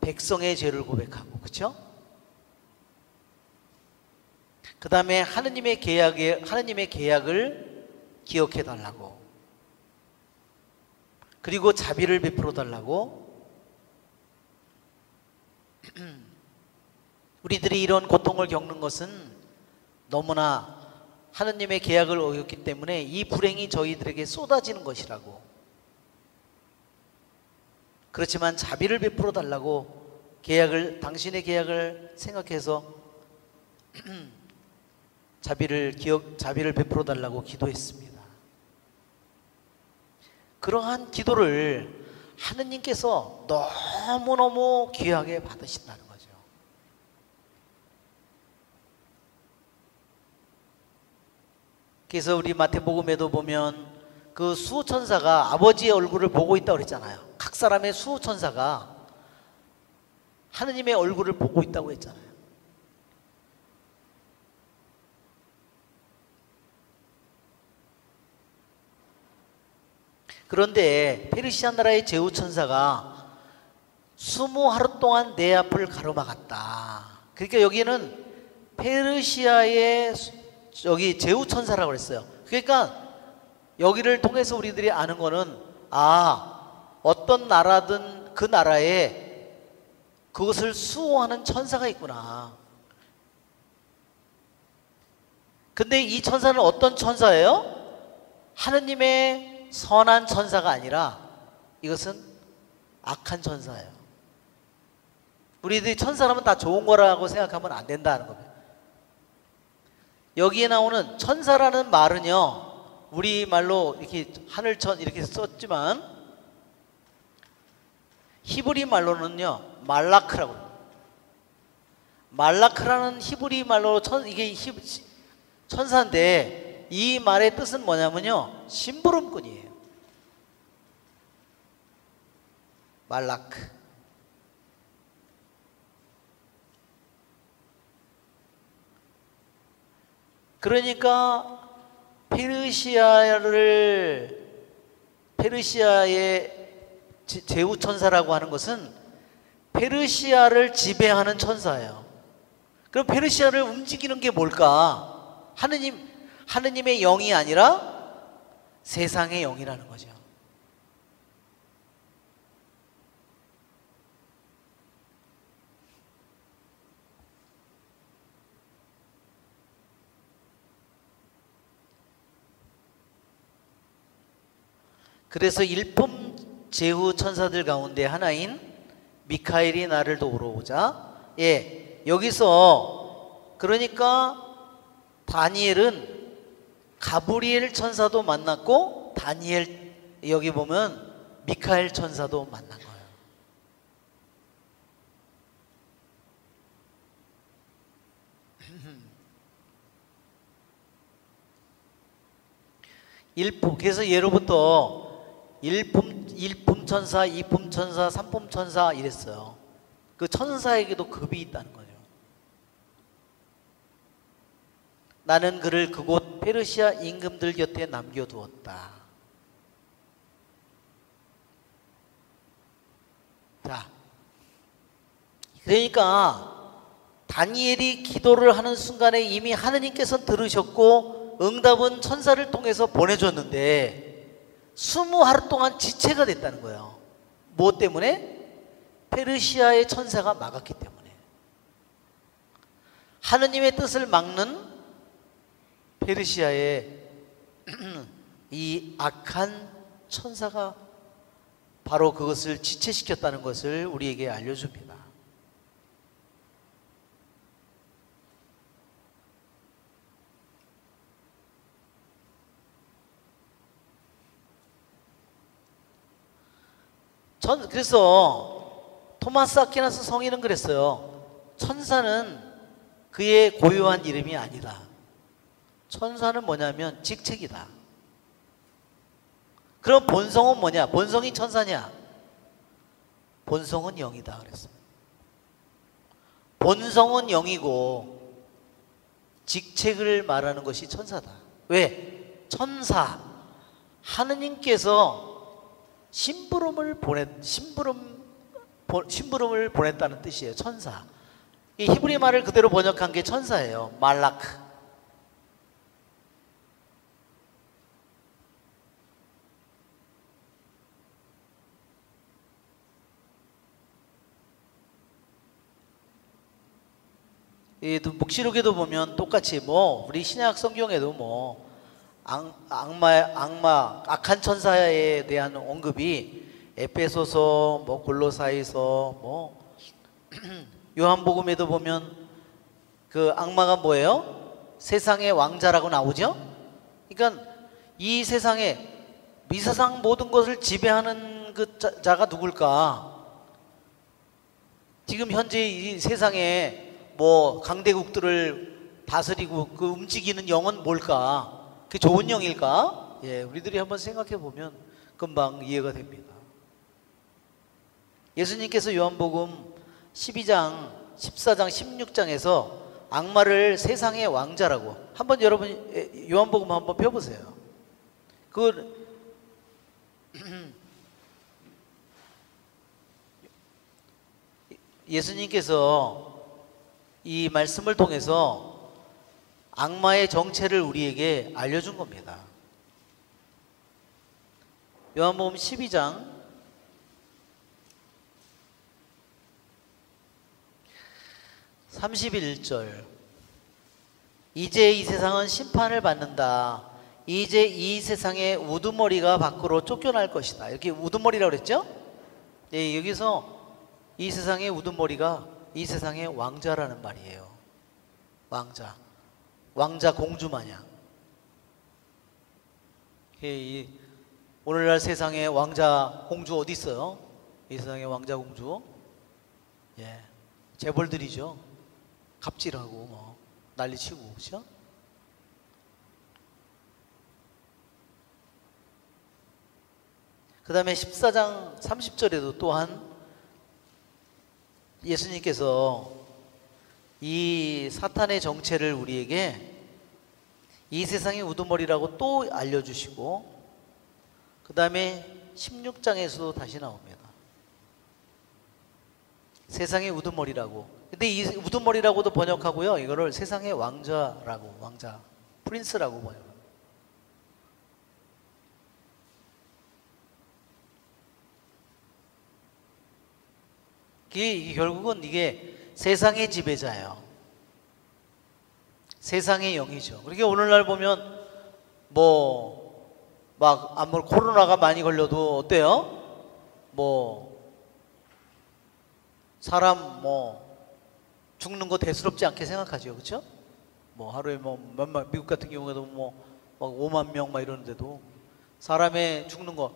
백성의 죄를 고백하고, 그렇죠? 그 다음에 하느님의 계약을 기억해 달라고, 그리고 자비를 베풀어 달라고. 우리들이 이런 고통을 겪는 것은 너무나 하느님의 계약을 어겼기 때문에 이 불행이 저희들에게 쏟아지는 것이라고. 그렇지만 자비를 베풀어 달라고 당신의 계약을 생각해서 자비를 베풀어 달라고 기도했습니다. 그러한 기도를 하느님께서 너무너무 귀하게 받으신다는 거죠. 그래서 우리 마태복음에도 보면 그 수호천사가 아버지의 얼굴을 보고 있다고 그랬잖아요. 각 사람의 수호천사가 하느님의 얼굴을 보고 있다고 했잖아요. 그런데 페르시아 나라의 제후천사가 20하루 동안 내 앞을 가로막았다. 그러니까 여기는 페르시아의 여기 제후천사라고 그랬어요. 그러니까 여기를 통해서 우리들이 아는 거는, 어떤 나라든 그 나라에 그것을 수호하는 천사가 있구나. 근데 이 천사는 어떤 천사예요? 하느님의 선한 천사가 아니라 이것은 악한 천사예요. 우리들이 천사라면 다 좋은 거라고 생각하면 안 된다는 겁니다. 여기에 나오는 천사라는 말은요, 우리 말로 이렇게 하늘천 이렇게 썼지만 히브리 말로는요 말라크라고. 말라크라는 히브리 말로 이게 천사인데 이 말의 뜻은 뭐냐면요, 심부름꾼이에요. 말라크. 그러니까 페르시아의 제후 천사라고 하는 것은 페르시아를 지배하는 천사예요. 그럼 페르시아를 움직이는 게 뭘까? 하느님의 영이 아니라 세상의 영이라는 거죠. 그래서 일품 제후 천사들 가운데 하나인 미카엘이 나를 도우러 오자. 여기서 그러니까 다니엘은 가브리엘 천사도 만났고, 다니엘 여기 보면 미카엘 천사도 만난 거예요. 그래서 예로부터 일품 천사, 이품 천사, 삼품 천사 이랬어요. 그 천사에게도 급이 있다는 거죠. 나는 그를 그곳 페르시아 임금들 곁에 남겨두었다. 자, 그러니까 다니엘이 기도를 하는 순간에 이미 하느님께서 들으셨고 응답은 천사를 통해서 보내줬는데 20하루 동안 지체가 됐다는 거예요. 무엇 때문에? 페르시아의 천사가 막았기 때문에. 하느님의 뜻을 막는 페르시아의 이 악한 천사가 바로 그것을 지체시켰다는 것을 우리에게 알려줍니다. 그래서 토마스 아퀴나스 성인은 그랬어요. 천사는 그의 고유한 이름이 아니다. 천사는 뭐냐면 직책이다. 그럼 본성은 뭐냐? 본성이 천사냐? 본성은 영이다 그랬어요. 본성은 영이고 직책을 말하는 것이 천사다. 왜? 천사, 하느님께서 심부름을 보냈다는 뜻이에요. 천사. 이 히브리 말을 그대로 번역한 게 천사예요. 말라크. 이 묵시록에도 보면 똑같이 우리 신약 성경에도 악한 천사에 대한 언급이 에베소서, 골로사이서, 요한복음에도 보면 그 악마가 뭐예요? 세상의 왕자라고 나오죠? 그러니까 이 세상 모든 것을 지배하는 그 자가 누굴까? 지금 현재 이 세상에 강대국들을 다스리고 그 움직이는 영은 뭘까? 그 좋은 영일까? 우리들이 한번 생각해 보면 금방 이해가 됩니다. 예수님께서 요한복음 12장, 14장, 16장에서 악마를 세상의 왕자라고 한번 여러분 요한복음 한번 펴보세요. 예수님께서 이 말씀을 통해서 악마의 정체를 우리에게 알려준 겁니다. 요한복음 12장 31절. 이제 이 세상은 심판을 받는다. 이제 이 세상의 우두머리가 밖으로 쫓겨날 것이다. 이렇게 우두머리라고 그랬죠? 여기서 이 세상의 우두머리가 이 세상의 왕자라는 말이에요. 왕자 공주 마냥. 오늘날 세상에 왕자 공주 어디 있어요? 이 세상에 왕자 공주? 재벌들이죠. 갑질하고 난리치고, 그렇죠? 그 다음에 14장 30절에도 또한 예수님께서 이 사탄의 정체를 우리에게 이 세상의 우두머리라고 또 알려주시고, 그 다음에 16장에서도 다시 나옵니다. 세상의 우두머리라고. 근데 이 우두머리라고도 번역하고요, 이거를 세상의 왕자라고, 왕자, 프린스라고 번역합니다. 이게 결국은 이게 세상의 지배자예요. 세상의 영이죠. 그러니까 오늘날 보면 아무리 코로나가 많이 걸려도 어때요? 사람 죽는 거 대수롭지 않게 생각하죠, 그렇죠? 하루에 몇만, 미국 같은 경우에도 막 5만 명 막 이러는데도 사람의 죽는 거,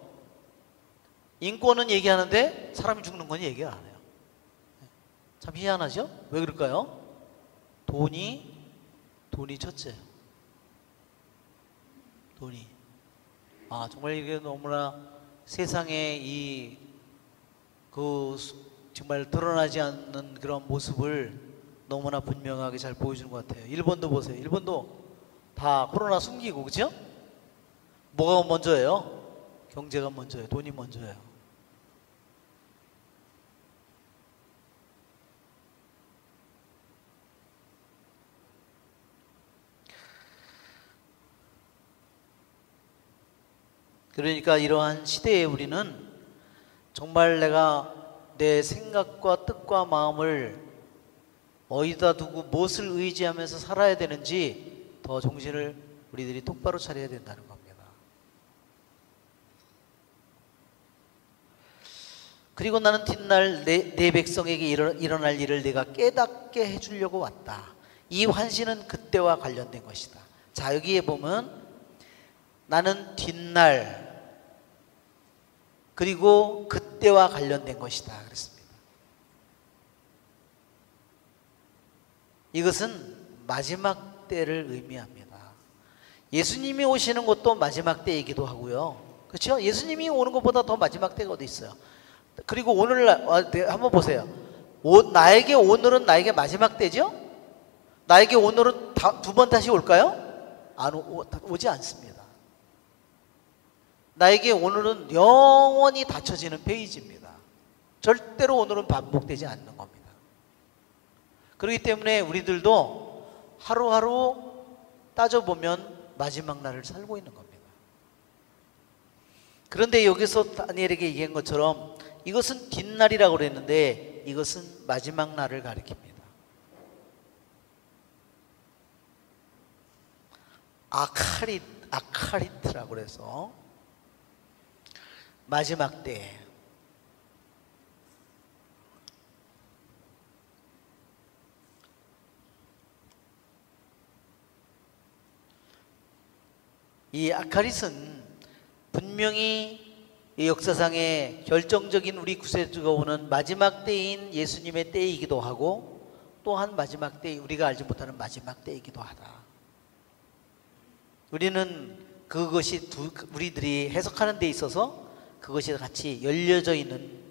인권은 얘기하는데 사람이 죽는 건 얘기 안 해요. 참 희한하죠? 왜 그럴까요? 돈이 첫째예요. 돈이. 정말 이게 너무나 세상에 정말 드러나지 않는 그런 모습을 너무나 분명하게 잘 보여주는 것 같아요. 일본도 보세요. 일본도 다 코로나 숨기고, 그죠? 뭐가 먼저예요? 경제가 먼저예요. 돈이 먼저예요. 그러니까 이러한 시대에 우리는 정말 내가 내 생각과 뜻과 마음을 어디다 두고 무엇을 의지하면서 살아야 되는지 더 정신을 우리들이 똑바로 차려야 된다는 겁니다. 그리고 나는 뒷날 내 백성에게 일어날 일을 내가 깨닫게 해주려고 왔다. 이 환신은 그때와 관련된 것이다. 자, 여기에 보면 나는 뒷날 그리고 그때와 관련된 것이다 그랬습니다. 이것은 마지막 때를 의미합니다. 예수님이 오시는 것도 마지막 때이기도 하고요. 그렇죠? 예수님이 오는 것보다 더 마지막 때가 어디 있어요? 그리고 오늘날 한번 보세요. 오늘은 나에게 마지막 때죠? 나에게 오늘은 두 번 다시 올까요? 오지 않습니다. 나에게 오늘은 영원히 닫혀지는 페이지입니다. 절대로 오늘은 반복되지 않는 겁니다. 그렇기 때문에 우리들도 하루하루 따져보면 마지막 날을 살고 있는 겁니다. 그런데 여기서 다니엘에게 얘기한 것처럼 이것은 뒷날이라고 그랬는데 이것은 마지막 날을 가리킵니다. 아카리트라고 그래서 마지막 때. 이 아카릿은 분명히 이 역사상의 결정적인 우리 구세주가 오는 마지막 때인 예수님의 때이기도 하고 또한 마지막 때, 우리가 알지 못하는 마지막 때이기도 하다. 우리는 그것이 우리들이 해석하는 데 있어서 그것이 같이 열려져 있는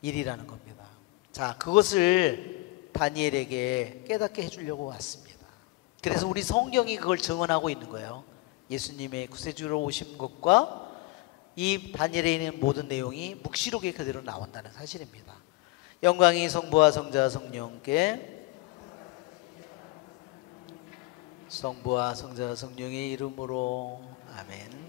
일이라는 겁니다. 자, 그것을 다니엘에게 깨닫게 해주려고 왔습니다. 그래서 우리 성경이 그걸 증언하고 있는 거예요. 예수님의 구세주로 오신 것과 이 다니엘에 있는 모든 내용이 묵시록에 그대로 나온다는 사실입니다. 영광이 성부와 성자와 성령께, 성부와 성자와 성령의 이름으로 아멘.